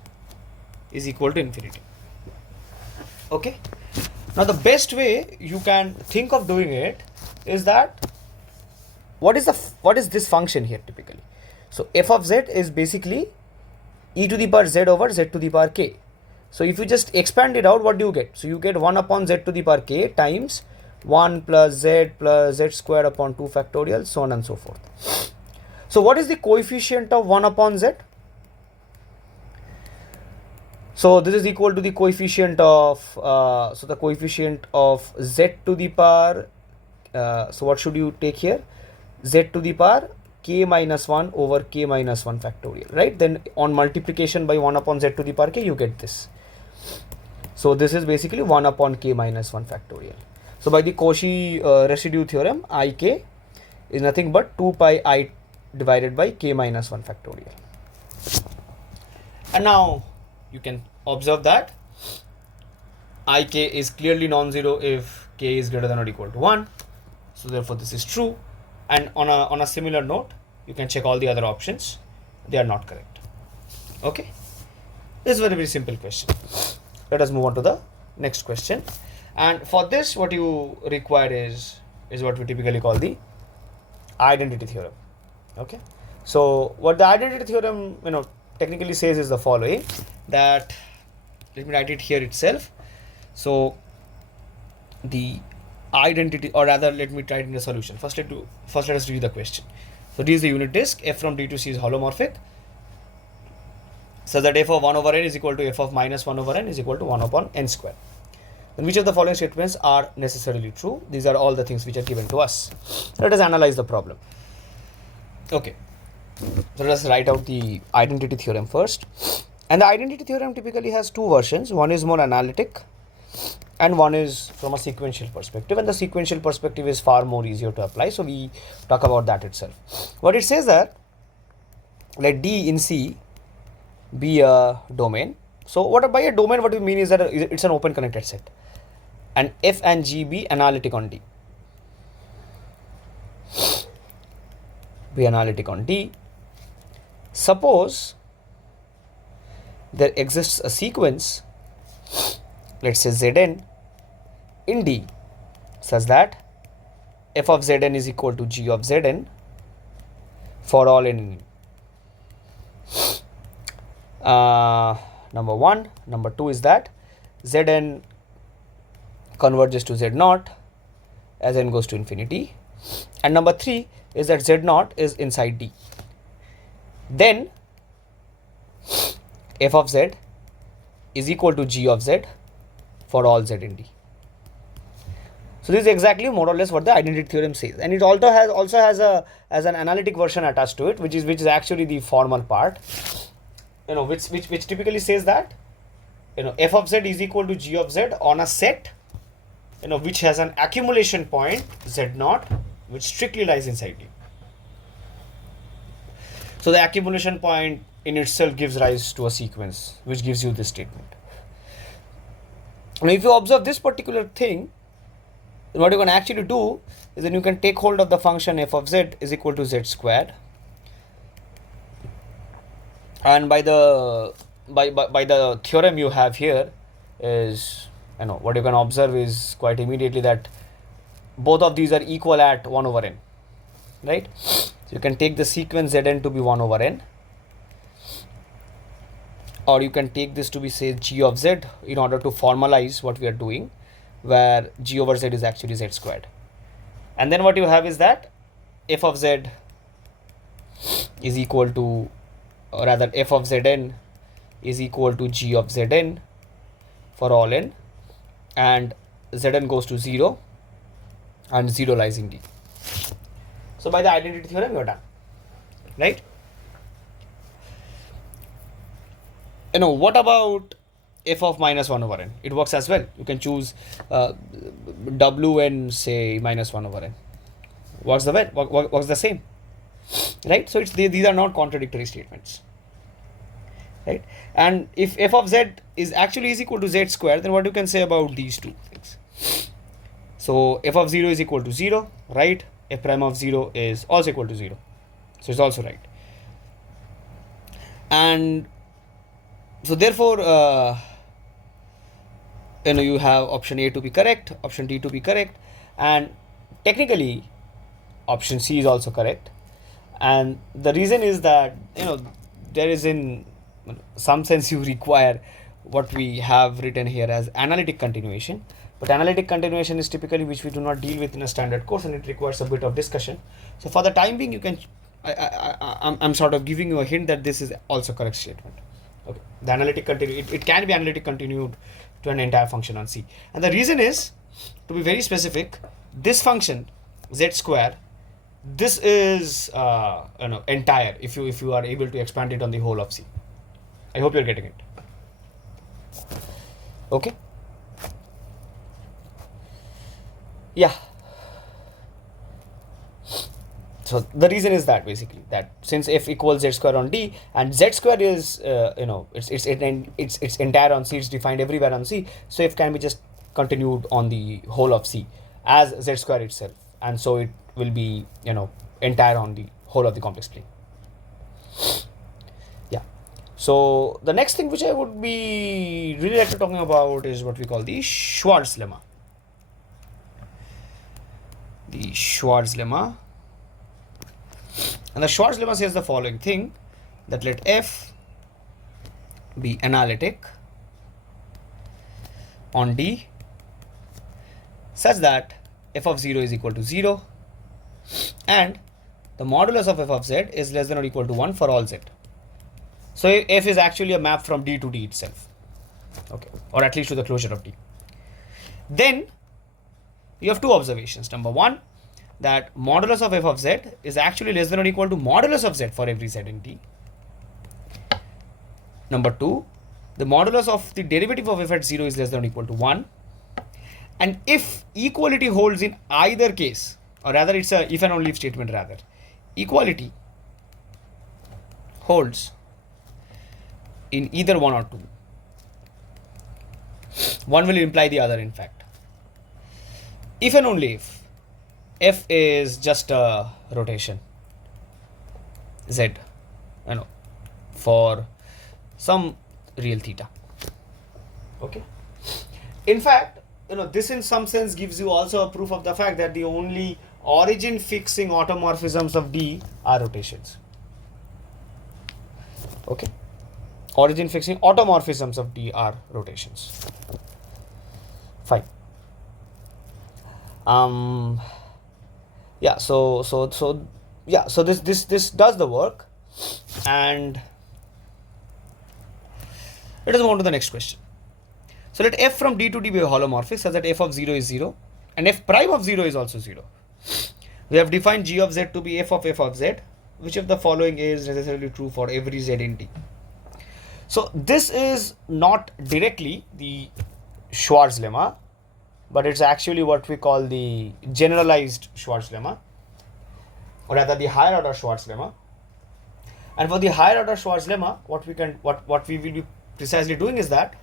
is equal to infinity. Okay. Now the best way you can think of doing it is that what is this function here typically? So f of z is basically e to the power z over z to the power k. So if you just expand it out, what do you get? So you get 1 upon z to the power k times 1 plus z squared upon 2 factorial, so on and so forth. So what is the coefficient of 1 upon z? So this is equal to the coefficient of the coefficient of z to the power. So what should you take here? Z to the power k minus 1 over k minus 1 factorial, right? Then on multiplication by 1 upon z to the power k, you get this. So this is basically 1 upon k minus 1 factorial. So by the Cauchy residue theorem, ik is nothing but 2 pi I divided by k minus 1 factorial. And now you can observe that ik is clearly non-zero if k is greater than or equal to 1. So therefore this is true. And on a similar note, you can check all the other options. They are not correct. Okay. This is a very, very simple question. Let us move on to the next question. And for this, what you require is what we typically call the identity theorem. Okay. So what the identity theorem, technically says is the following, that let me write it here itself. So the identity, or rather let me try it in the solution. First let us read the question. So D is the unit disk, f from D to C is holomorphic, so that f of 1 over n is equal to f of minus 1 over n is equal to 1 upon n square. Then which of the following statements are necessarily true? These are all the things which are given to us. Let us analyze the problem. Okay, so let us write out the identity theorem first. And the identity theorem typically has two versions. One is more analytic and one is from a sequential perspective, and the sequential perspective is far more easier to apply, so we talk about that itself. What it says that let D in C be a domain. So what by a domain, what we mean is that it's an open connected set, and F and G be analytic on D. Be analytic on D. Suppose there exists a sequence, let's say Zn in D, such that f of Zn is equal to g of Zn for all n in number 1. Number 2 is that Zn converges to Z0 as n goes to infinity. And number 3 is that Z0 is inside D. Then f of Z is equal to g of Z for all Z in D. So this is exactly more or less what the identity theorem says, and it also has an analytic version attached to it, which is actually the formal part, which typically says that f of Z is equal to g of Z on a set which has an accumulation point Z0 which strictly lies inside D. So the accumulation point in itself gives rise to a sequence which gives you this statement. Now if you observe this particular thing, what you can actually do is then you can take hold of the function f of z is equal to z squared, and by the theorem you have here is, what you can observe is quite immediately that both of these are equal at 1 over n, right? So you can take the sequence zn to be 1 over n, or you can take this to be, say, g of z in order to formalize what we are doing, where g over z is actually z squared. And then what you have is that f of z is equal to, or rather f of zn is equal to g of zn for all n, and zn goes to 0 and 0 lies in D. So by the identity theorem you are done, right? What about f of minus 1 over n? It works as well. You can choose w and say minus 1 over n. Works the same, right? So these are not contradictory statements, right? And if f of z is actually is equal to z square, then what you can say about these two things? So f of 0 is equal to 0, right? F prime of 0 is also equal to 0, so it's also right. And so therefore you have option A to be correct, option D to be correct, and technically option C is also correct. And the reason is that there is, in some sense, you require what we have written here as analytic continuation, but analytic continuation is typically which we do not deal with in a standard course, and it requires a bit of discussion. So for the time being, you can I'm sort of giving you a hint that this is also correct statement. Okay, the analytic it can be analytic continued to an entire function on C, and the reason is, to be very specific, this function z square, this is entire if you are able to expand it on the whole of C. I hope you're getting it. Okay. Yeah. So the reason is that basically that since f equals z square on D, and z square is it's entire on C, it's defined everywhere on C, so f can be just continued on the whole of C as z square itself, and so it will be entire on the whole of the complex plane. Yeah. So the next thing which I would be really like to talking about is what we call the Schwarz lemma. The Schwarz lemma. And the Schwarz lemma says the following thing, that let f be analytic on D such that f of 0 is equal to 0 and the modulus of f of z is less than or equal to 1 for all z. So f is actually a map from D to D itself, okay, or at least to the closure of D. Then you have two observations. Number one, that modulus of f of z is actually less than or equal to modulus of z for every z in D. Number two, the modulus of the derivative of f at 0 is less than or equal to 1. And if equality holds in either case, or rather it's a if and only if statement rather, equality holds in either one or two. One will imply the other, in fact. If and only if f is just a rotation z, for some real theta. Okay. In fact, this in some sense gives you also a proof of the fact that the only origin fixing automorphisms of D are rotations. Okay. Origin fixing automorphisms of D are rotations. Fine. Yeah, so this does the work, and let us move on to the next question. So let f from D to D be holomorphic such that f of 0 is 0 and f prime of 0 is also 0. We have defined g of z to be f of z, which of the following is necessarily true for every z in D. So this is not directly the Schwarz lemma, but it's actually what we call the generalized Schwarz lemma, or rather the higher order Schwarz lemma. And for the higher order Schwarz lemma, what we will be precisely doing is that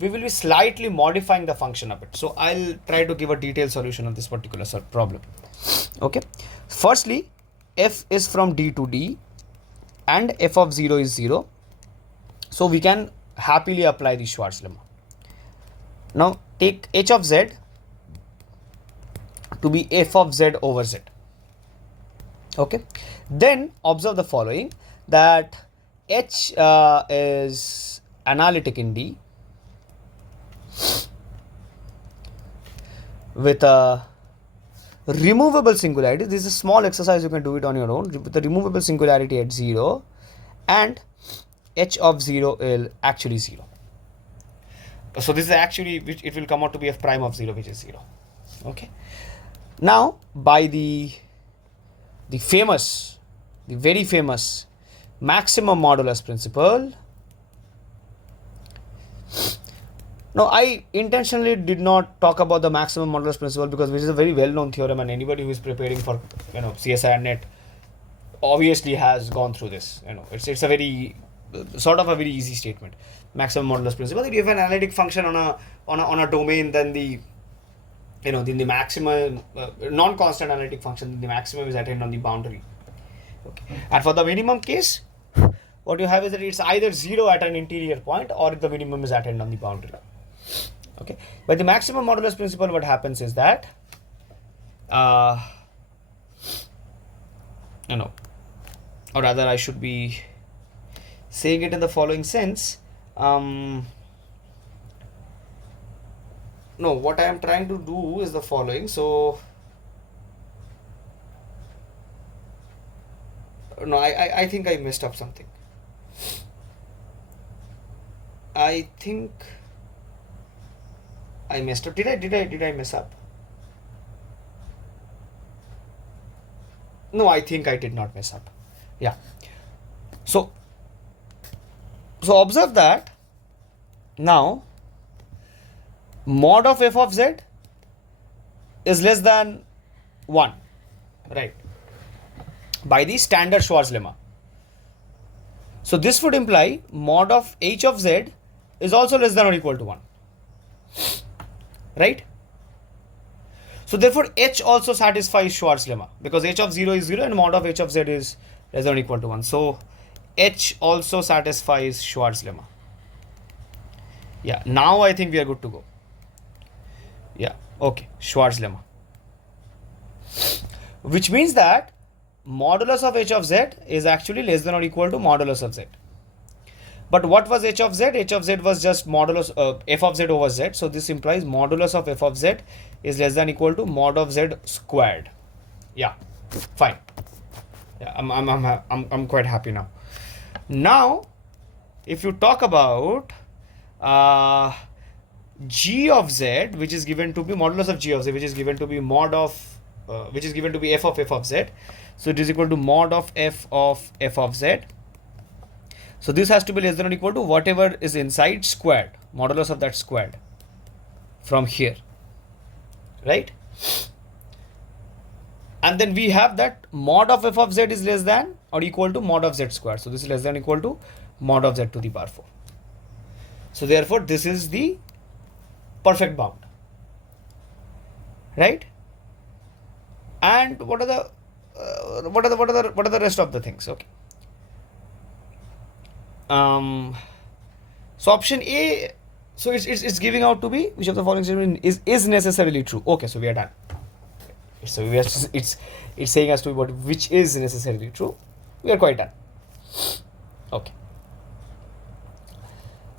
we will be slightly modifying the function a bit. So I'll try to give a detailed solution of this particular problem. Okay. Firstly, f is from d to d and f of 0 is 0. So we can happily apply the Schwarz lemma. Now take h of z to be f of z over z. Okay. Then observe the following, that h is analytic in D with a removable singularity. This is a small exercise, you can do it on your own, with a removable singularity at 0, and h of 0 is actually 0. So this is actually, which it will come out to be f prime of 0, which is 0. Okay. Now by the very famous maximum modulus principle. Now I intentionally did not talk about the maximum modulus principle because this is a very well known theorem, and anybody who is preparing for CSIR NET obviously has gone through this. It's a very sort of a very easy statement. Maximum modulus principle. If you have an analytic function on a domain, then the maximum non-constant analytic function, the maximum is attained on the boundary. Okay. And for the minimum case, what you have is that it's either 0 at an interior point or the minimum is attained on the boundary. Okay. But the maximum modulus principle, what happens is that or rather I should be saying it in the following sense. No, what I am trying to do is the following. So no, I think I messed up something. I think I messed up. Did I mess up? No, I think I did not mess up. Yeah. So observe that now mod of f of z is less than 1, right, by the standard Schwarz lemma. So this would imply mod of h of z is also less than or equal to 1, right? So therefore h also satisfies Schwarz lemma because h of 0 is 0 and mod of h of z is less than or equal to 1. So h also satisfies Schwarz lemma. Yeah, now I think we are good to go. Yeah, okay, Schwarz lemma. Which means that modulus of h of z is actually less than or equal to modulus of z. But what was h of z? H of z was just modulus f of z over z. So this implies modulus of f of z is less than or equal to mod of z squared. Yeah, fine. Yeah, I'm quite happy now. Now, if you talk about g of z, which is given to be modulus of g of z, which is given to be mod of which is given to be f of z. So it is equal to mod of f of z. So this has to be less than or equal to whatever is inside squared, modulus of that squared from here, right? And then we have that mod of f of z is less than or equal to mod of z squared. So this is less than or equal to mod of z to the power 4. So therefore this is the perfect bound, right? And what are the rest of the things? Okay. So option A, so it's giving out to be which of the following statement is necessarily true. Okay, so we are done. So it's saying us to be which is necessarily true. We are quite done. Okay.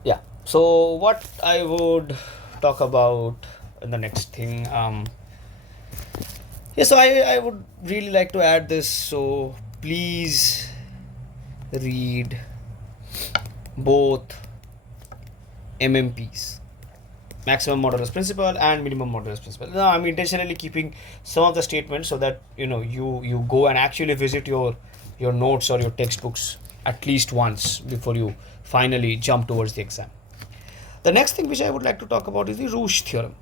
Yeah. So what I would talk about in the next thing. Yeah. So I would really like to add this. So please read both MMPs, maximum modulus principle and minimum modulus principle. Now I'm intentionally keeping some of the statements so that you go and actually visit your notes or your textbooks at least once before you finally jump towards the exam. The next thing which I would like to talk about is the Rouche theorem.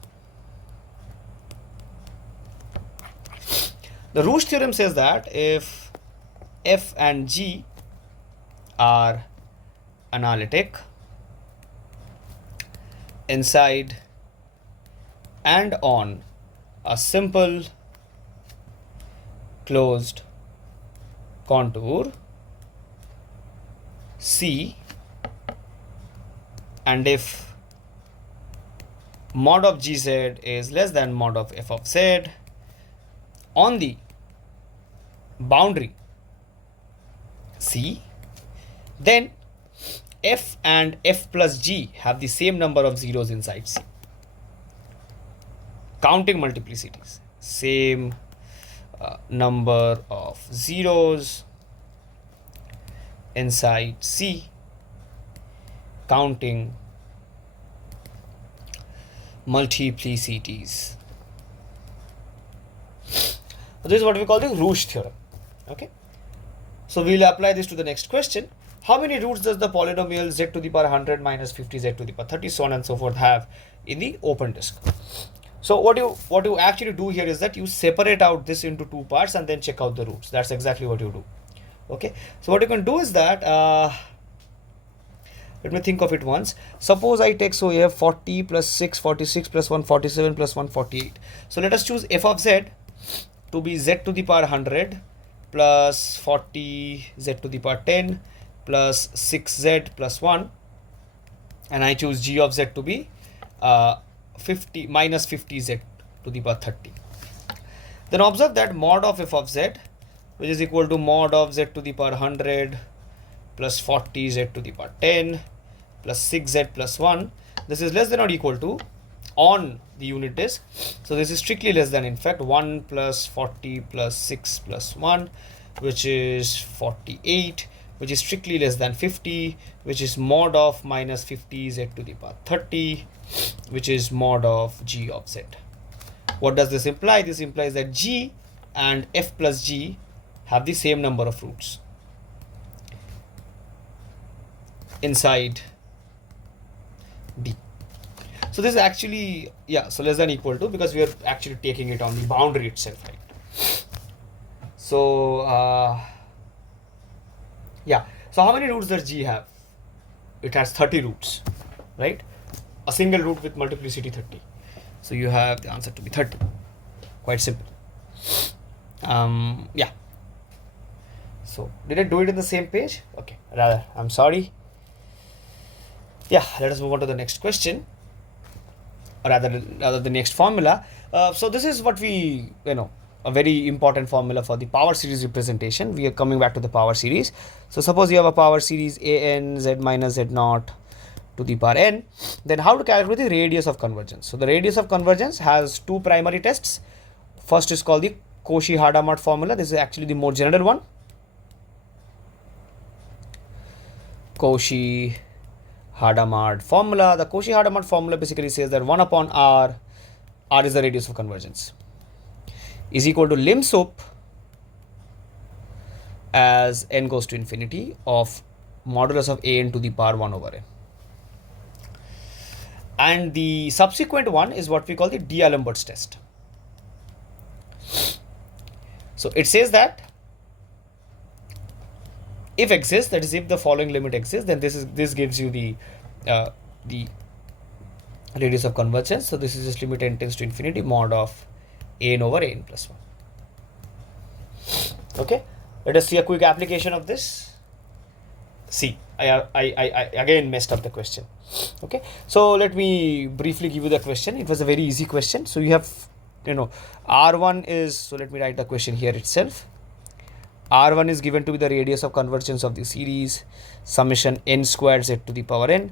The Rouche theorem says that if f and g are analytic, inside and on a simple closed contour C, and if mod of gz is less than mod of f of z on the boundary C, then f and f plus g have the same number of zeros inside C. Counting multiplicities, same number of zeros inside C, counting multiplicities. This is what we call the Rouche theorem. Okay, so we'll apply this to the next question. How many roots does the polynomial z to the power 100 minus 50 z to the power 30 so on and so forth have in the open disk? So what you actually do here is that you separate out this into two parts and then check out the roots. That's exactly what you do. Okay, so what you can do is that let me think of it once. Suppose I take, so you have 40 plus 6, 46 plus 1, 47 plus 1, 48. So let us choose f of z to be z to the power 100 plus 40 z to the power 10 plus 6z plus 1, and I choose g of z to be 50 minus 50z to the power 30. Then observe that mod of f of z, which is equal to mod of z to the power 100 plus 40z to the power 10 plus 6z plus 1, this is less than or equal to on the unit disk. So this is strictly less than, in fact, 1 plus 40 plus 6 plus 1, which is 48, which is strictly less than 50, which is mod of minus 50z to the power 30, which is mod of g of z. What does this imply? This implies that g and f plus g have the same number of roots inside D. So this is actually, yeah, so less than equal to, because we are actually taking it on the boundary itself, right? So yeah, so how many roots does G have? It has 30 roots, right? A single root with multiplicity 30. So you have the answer to be 30. Quite simple. Yeah. So did I do it in the same page? Okay, rather, I'm sorry. Yeah, let us move on to the next question, or rather the next formula. So this is what we, a very important formula for the power series representation. We are coming back to the power series. So suppose you have a power series an z minus z naught to the power n, then how to calculate the radius of convergence? So the radius of convergence has two primary tests. First is called the Cauchy-Riemann formula. This is actually the more general one. Cauchy-Riemann formula. The Cauchy-Riemann formula basically says that 1 upon r is the radius of convergence, is equal to lim sup as n goes to infinity of modulus of a n to the power 1 over n. And the subsequent one is what we call the D'Alembert's test. So it says that if exists, that is if the following limit exists, then this gives you the radius of convergence. So this is just limit n tends to infinity mod of a n over a n plus 1. Okay, let us see a quick application of this. See, I again messed up the question. Okay, so let me briefly give you the question. It was a very easy question. So you have, R1 is, so let me write the question here itself. R1 is given to be the radius of convergence of the series summation n squared z to the power n,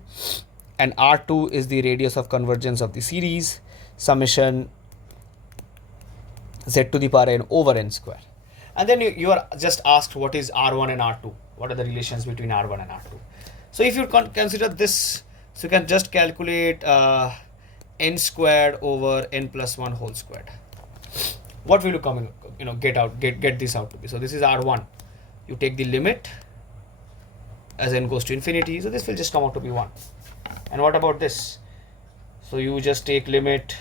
and R2 is the radius of convergence of the series summation z to the power n over n square. And then you are just asked what is R1 and R2, what are the relations between R1 and R2. So if you consider this, so you can just calculate n squared over n plus 1 whole squared. What will you come get this out to be? So this is R1. You take the limit as n goes to infinity, so this will just come out to be 1. And what about this? So you just take limit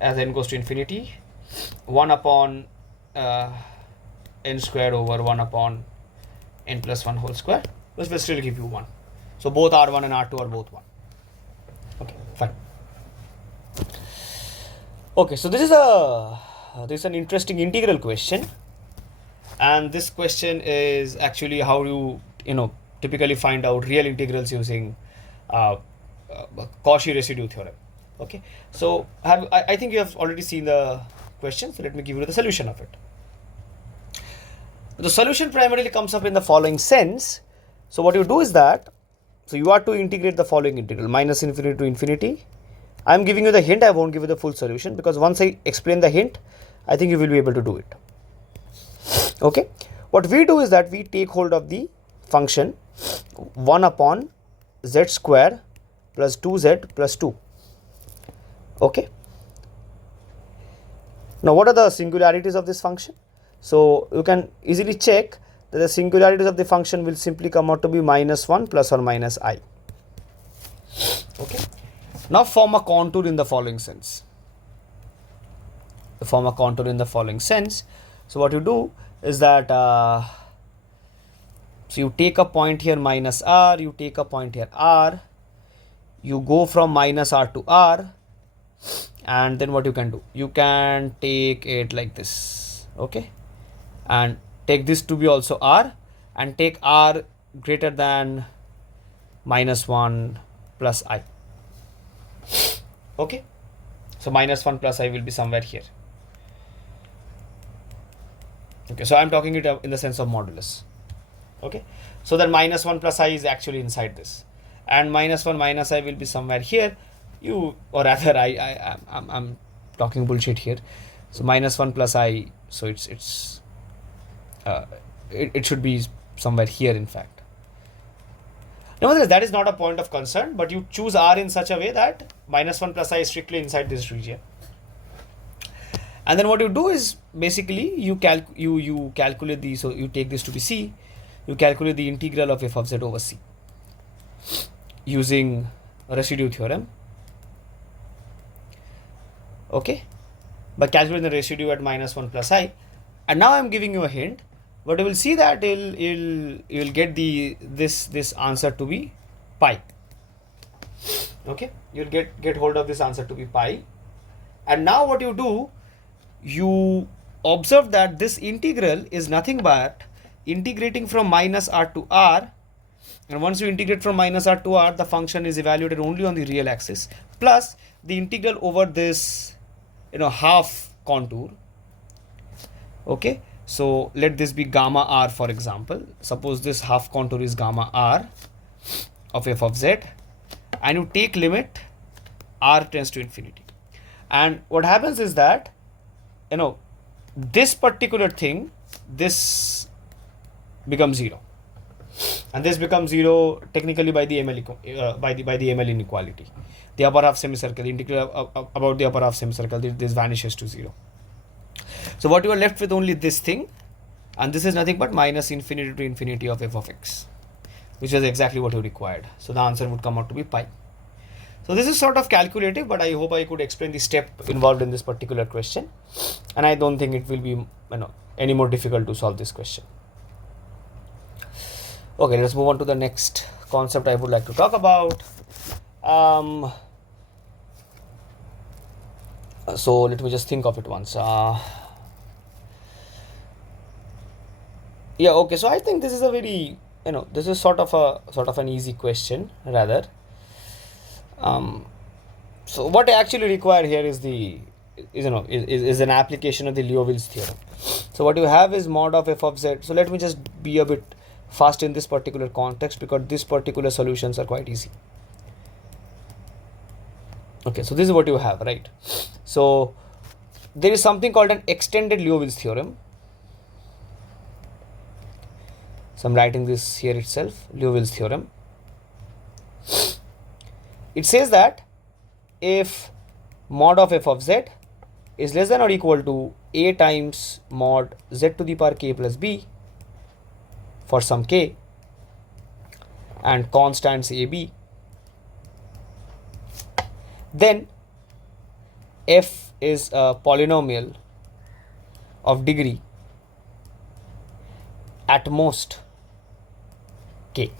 as n goes to infinity, 1 upon n square over 1 upon n plus 1 whole square, which will still give you 1. So both R1 and R2 are both 1. Okay. Fine. Okay, so this is an interesting integral question, and this question is actually how you typically find out real integrals using Cauchy residue theorem. Okay, so I think you have already seen the question, so let me give you the solution of it. The solution primarily comes up in the following sense. So what you do is that, so you are to integrate the following integral, minus infinity to infinity. I am giving you the hint, I won't give you the full solution, because once I explain the hint, I think you will be able to do it. Okay, what we do is that we take hold of the function 1 upon z square plus 2z plus 2. Okay, now what are the singularities of this function? So you can easily check that the singularities of the function will simply come out to be -1 plus or minus I. Okay, now form a contour in the following sense. Form a contour in the following sense. So what you do is that so you take a point here minus r, you take a point here r, you go from minus r to r, and then what you can do, you can take it like this. Okay, and take this to be also r, and take r greater than -1 plus I. Okay, so -1 plus I will be somewhere here. Okay, so I'm talking it in the sense of modulus. Okay, so that -1 plus I is actually inside this, and -1 minus I will be somewhere here. Or rather I'm talking bullshit here. So -1 plus I, so it should be somewhere here, in fact. Nevertheless, that is not a point of concern, but you choose r in such a way that -1 plus I is strictly inside this region. And then what you do is basically you calculate the, so you take this to be c, you calculate the integral of f of z over c using residue theorem. Okay, by calculating the residue at -1 plus I, and now I'm giving you a hint, but you will see that you'll get this answer to be pi. Okay, you'll get hold of this answer to be pi, and now what you do, you observe that this integral is nothing but integrating from minus r to r, and once you integrate from minus r to r, the function is evaluated only on the real axis, plus the integral over this half contour. Okay, so let this be gamma r, for example. Suppose this half contour is gamma r of f of z, and you take limit r tends to infinity, and what happens is that this particular thing, this becomes 0, and this becomes 0 technically by the ML by the ML inequality. The upper half semicircle, the integral about the upper half semicircle, this vanishes to 0. So what you are left with only this thing, and this is nothing but minus infinity to infinity of f of x, which is exactly what you required. So the answer would come out to be pi. So this is sort of calculative, but I hope I could explain the step involved in this particular question, and I don't think it will be any more difficult to solve this question. Okay, let's move on to the next concept I would like to talk about. So let me just think of it once. Yeah, okay, so I think this is a very this is sort of an easy question rather. So what I actually require here is an application of the Liouville's theorem. So what you have is mod of f of z. So let me just be a bit fast in this particular context, because these particular solutions are quite easy. Okay, so this is what you have, right? So there is something called an extended Liouville's theorem. So I'm writing this here itself, Liouville's theorem. It says that if mod of f of z is less than or equal to a times mod z to the power k plus b for some k and constants a, b, then f is a polynomial of degree at most k.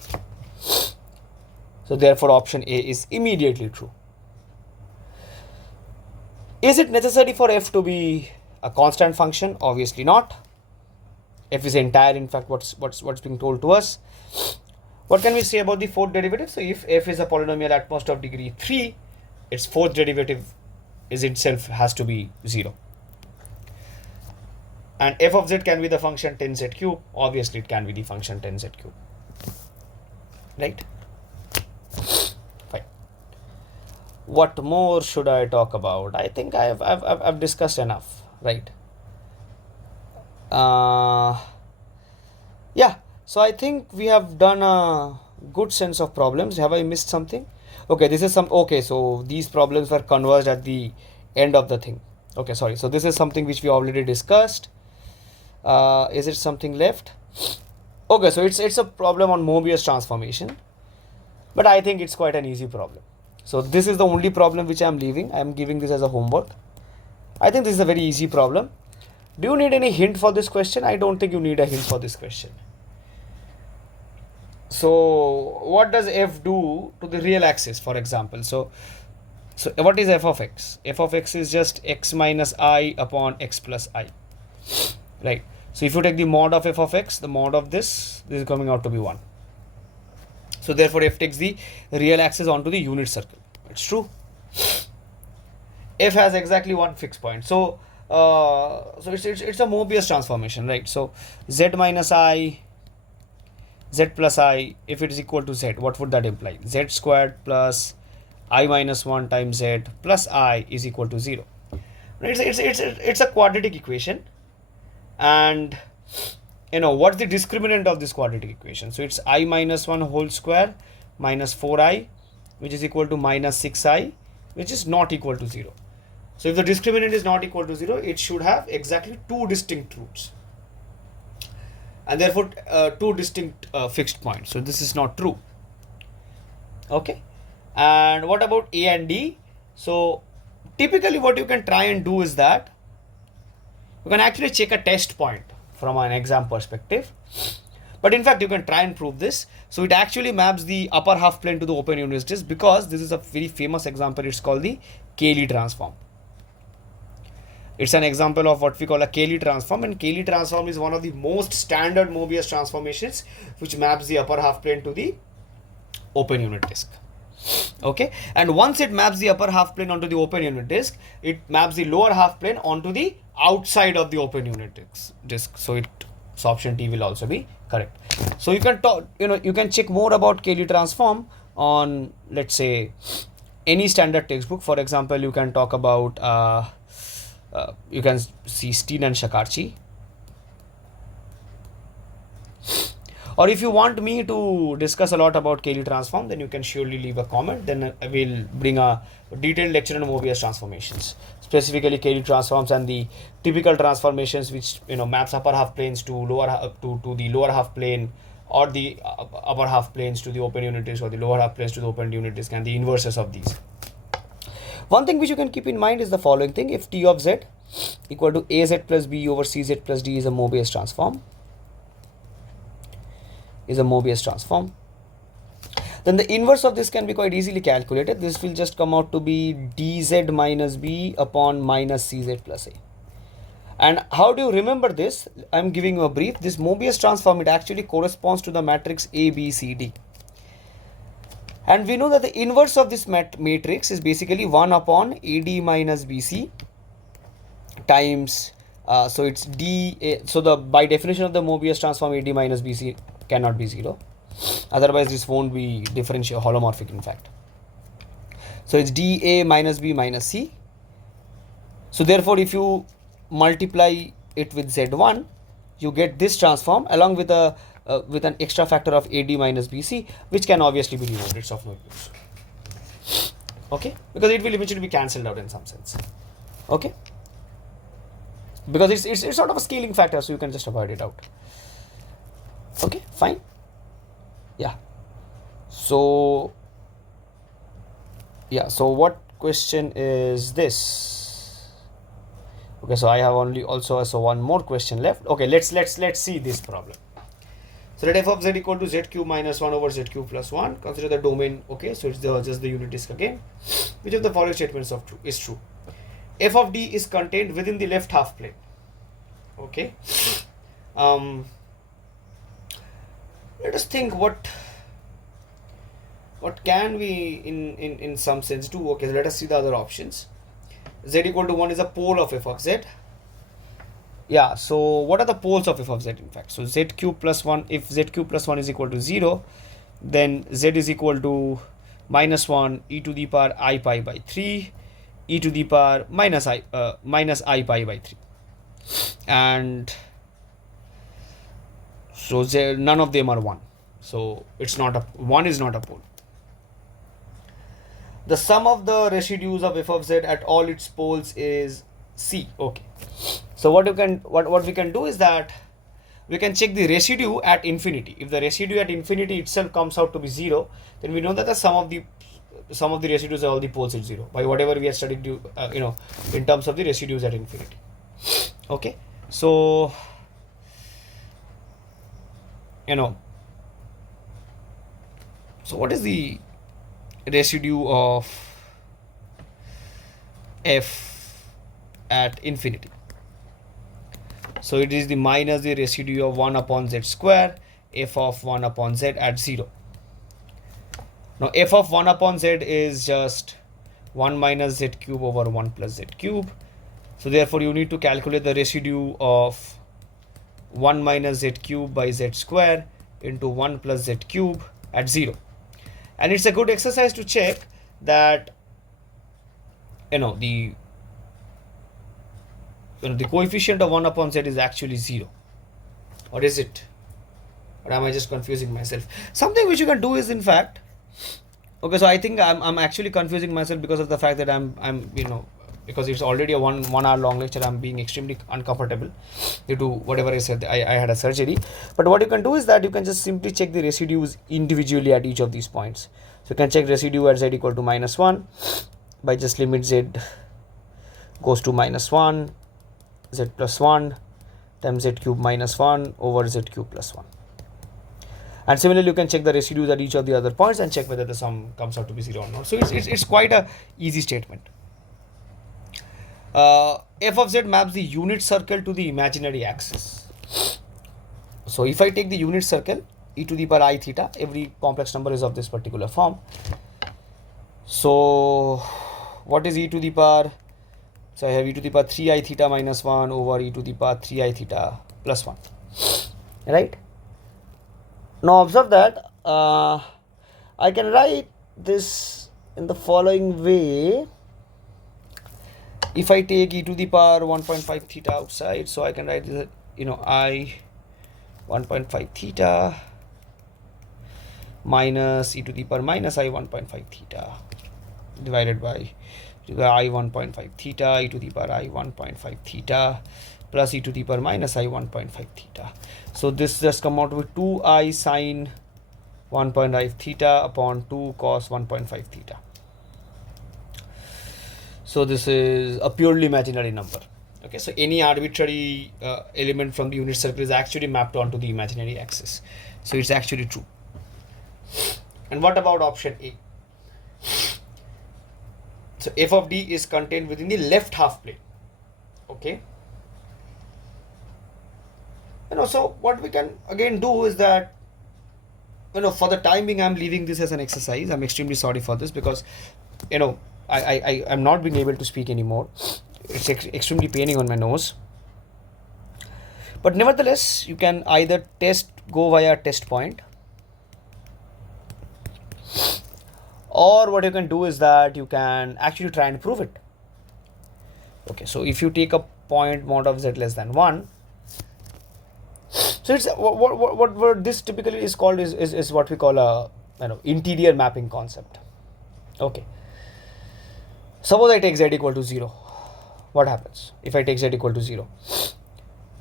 So therefore option A is immediately true. Is it necessary for f to be a constant function? Obviously not. F is entire, in fact, what's being told to us. What can we say about the fourth derivative? So if f is a polynomial at most of degree 3, its fourth derivative is itself has to be 0. And f of z can be the function 10z cube. Obviously, it can be the function 10z cube. Right? Fine. What more should I talk about? I think I've discussed enough, right? Yeah. So I think we have done a good sense of problems. Have I missed something? Okay, this is some. Okay, so these problems were converged at the end of the thing. Okay, sorry. So this is something which we already discussed. Is it something left? Okay, so it's a problem on Mobius transformation, but I think it's quite an easy problem. So this is the only problem which I'm leaving. I'm giving this as a homework. I think this is a very easy problem. Do you need any hint for this question? I don't think you need a hint for this question. So what does f do to the real axis, for example? So what is f of x? F of x is just x minus I upon x plus I, right? So if you take the mod of f of x, the mod of this is coming out to be 1. So therefore f takes the real axis onto the unit circle. It's true. F has exactly one fixed point. So it's a Mobius transformation, right? So z minus I, z plus I, if it is equal to z, what would that imply? Z squared plus I minus 1 times z plus I is equal to 0. It's a quadratic equation. And you know what's the discriminant of this quadratic equation? So it's I minus 1 whole square minus 4i, which is equal to minus 6i, which is not equal to 0. So if the discriminant is not equal to 0, it should have exactly two distinct roots, and therefore two distinct fixed points. So this is not true. Okay. And what about a and d? So typically what you can try and do is that you can actually check a test point from an exam perspective, but in fact you can try and prove this. So it actually maps the upper half plane to the open unit disk, because this is a very famous example. It's called the Cayley transform. It's an example of what we call a Cayley transform, and Cayley transform is one of the most standard Mobius transformations which maps the upper half plane to the open unit disk. Okay, and once it maps the upper half plane onto the open unit disk, it maps the lower half plane onto the outside of the open unit disk. So option T will also be correct. So you can talk, you can check more about Cayley transform on, let's say, any standard textbook. For example, you can talk about you can see Steen and Shakarchi. Or if you want me to discuss a lot about Cayley transform, then you can surely leave a comment. Then I will bring a detailed lecture on Mobius transformations, specifically Cayley transforms and the typical transformations which maps upper half planes to the lower half plane, or the upper half planes to the open unit disk, or the lower half planes to the open unit disk, and the inverses of these. One thing which you can keep in mind is the following thing: if T of z equal to az plus b over cz plus d is a Mobius transform, then the inverse of this can be quite easily calculated. This will just come out to be dz minus b upon minus cz plus a. And how do you remember this? I'm giving you a brief. This Mobius transform, it actually corresponds to the matrix A, B, C, D. And we know that the inverse of this matrix is basically 1 upon AD minus BC times, so it's D. So by definition of the Mobius transform, AD minus BC cannot be 0. Otherwise, this won't be differential holomorphic, in fact. So it's dA minus B minus C. So therefore, if you multiply it with Z1, you get this transform along with a with an extra factor of AD minus BC, which can obviously be removed. It's of no use. Okay, because it will eventually be cancelled out in some sense. Okay, because it's sort of a scaling factor, so you can just avoid it out. Okay, fine. Yeah. So what question is this? Okay, so I have only also one more question left. Okay, let's see this problem. So let f of z equal to z cube minus 1 over z cube plus 1. Consider the domain. Okay, so it's just the unit disk again. Which of the following statements is true? f of d is contained within the left half plane. Okay. Let us think what can we in some sense do. Okay, so let us see the other options. Z equal to 1 is a pole of f of z. Yeah, so what are the poles of f of z in fact? So z cube plus 1, if z cube plus 1 is equal to 0, then z is equal to minus 1 e to the power I pi by 3 e to the power minus I pi by 3. And so none of them are 1. So it's not a 1 is not a pole. The sum of the residues of f of z at all its poles is C. Okay. So what we can do is that we can check the residue at infinity. If the residue at infinity itself comes out to be 0, then we know that the sum of the residues of all the poles is 0 by whatever we have studied in terms of the residues at infinity. Okay. So so what is the residue of f at infinity? So it is the minus the residue of 1 upon z square f of 1 upon z at 0. Now f of 1 upon z is just 1 minus z cube over 1 plus z cube. So therefore you need to calculate the residue of 1 minus z cube by z square into 1 plus z cube at 0. And it's a good exercise to check that the coefficient of 1 upon z is actually 0. Or is it? Or am I just confusing myself? Something which you can do is, in fact, okay, so I think I'm actually confusing myself because of the fact that I'm because it's already a 1 hour long lecture, I'm being extremely uncomfortable due to whatever I said. I had a surgery. But what you can do is that you can just simply check the residues individually at each of these points. So you can check residue at z equal to minus 1 by just limit z goes to minus 1 z plus 1 times z cube minus 1 over z cube plus 1. And similarly, you can check the residues at each of the other points and check whether the sum comes out to be 0 or not. So it's quite a easy statement. F of z maps the unit circle to the imaginary axis. So if I take the unit circle, e to the power I theta, every complex number is of this particular form. So what is e to the power? So I have e to the power 3i theta minus 1 over e to the power 3i theta plus 1. Right? Now observe that I can write this in the following way. If I take e to the power 1.5 theta outside, so I can write this, I 1.5 theta minus e to the power minus I 1.5 theta divided by I 1.5 theta e to the power I 1.5 theta plus e to the power minus I 1.5 theta. So this just come out with 2i sine 1.5 theta upon 2 cos 1.5 theta. So this is a purely imaginary number. Okay, so any arbitrary element from the unit circle is actually mapped onto the imaginary axis. So it's actually true. And what about option A? So f of d is contained within the left half plane. Okay. So what we can again do is that, for the time being, I'm leaving this as an exercise. I'm extremely sorry for this because, I'm not being able to speak anymore. It's extremely paining on my nose. But nevertheless, you can either go via test point, or what you can do is that you can actually try and prove it. Okay, so if you take a point mod of z less than 1, so it's what this typically is called is what we call a interior mapping concept. Okay. Suppose I take z equal to 0. What happens if I take z equal to 0?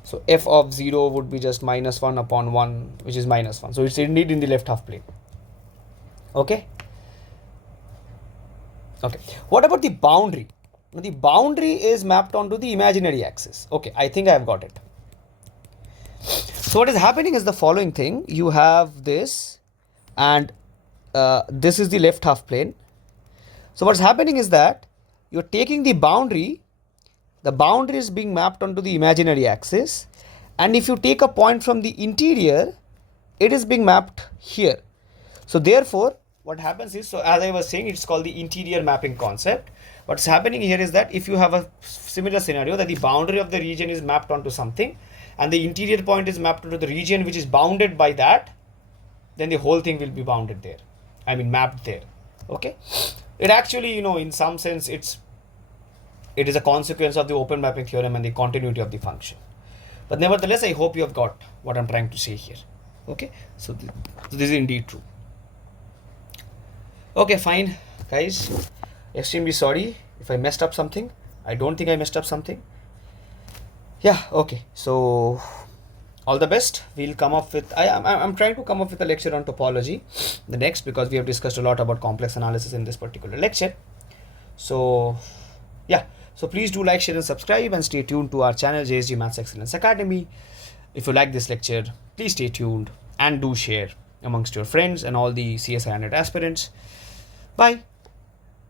So f of 0 would be just minus 1 upon 1, which is minus 1. So it's indeed in the left half plane. Okay. Okay. What about the boundary? Now the boundary is mapped onto the imaginary axis. Okay, I think I have got it. So what is happening is the following thing. You have this, and this is the left half plane. So what's happening is that you're taking the boundary the boundary is being mapped onto the imaginary axis, and if you take a point from the interior, it is being mapped here. So therefore, what happens is, so as I was saying, it's called the interior mapping concept. What's happening here is that if you have a similar scenario that the boundary of the region is mapped onto something and the interior point is mapped onto the region which is bounded by that, then the whole thing will be bounded there. I mean mapped there. Okay. It actually, you know, in some sense, it is a consequence of the open mapping theorem and the continuity of the function. But nevertheless, I hope you have got what I'm trying to say here. Okay. So this is indeed true. Okay, fine, guys. Extremely sorry if I messed up something. I don't think I messed up something. Yeah, okay. So all the best. We'll come up with, I'm trying to come up with a lecture on topology, the next, because we have discussed a lot about complex analysis in this particular lecture. So yeah, so please do like, share and subscribe, and stay tuned to our channel JSG Maths Excellence Academy. If you like this lecture, please stay tuned and do share amongst your friends and all the CSIR NET aspirants. Bye.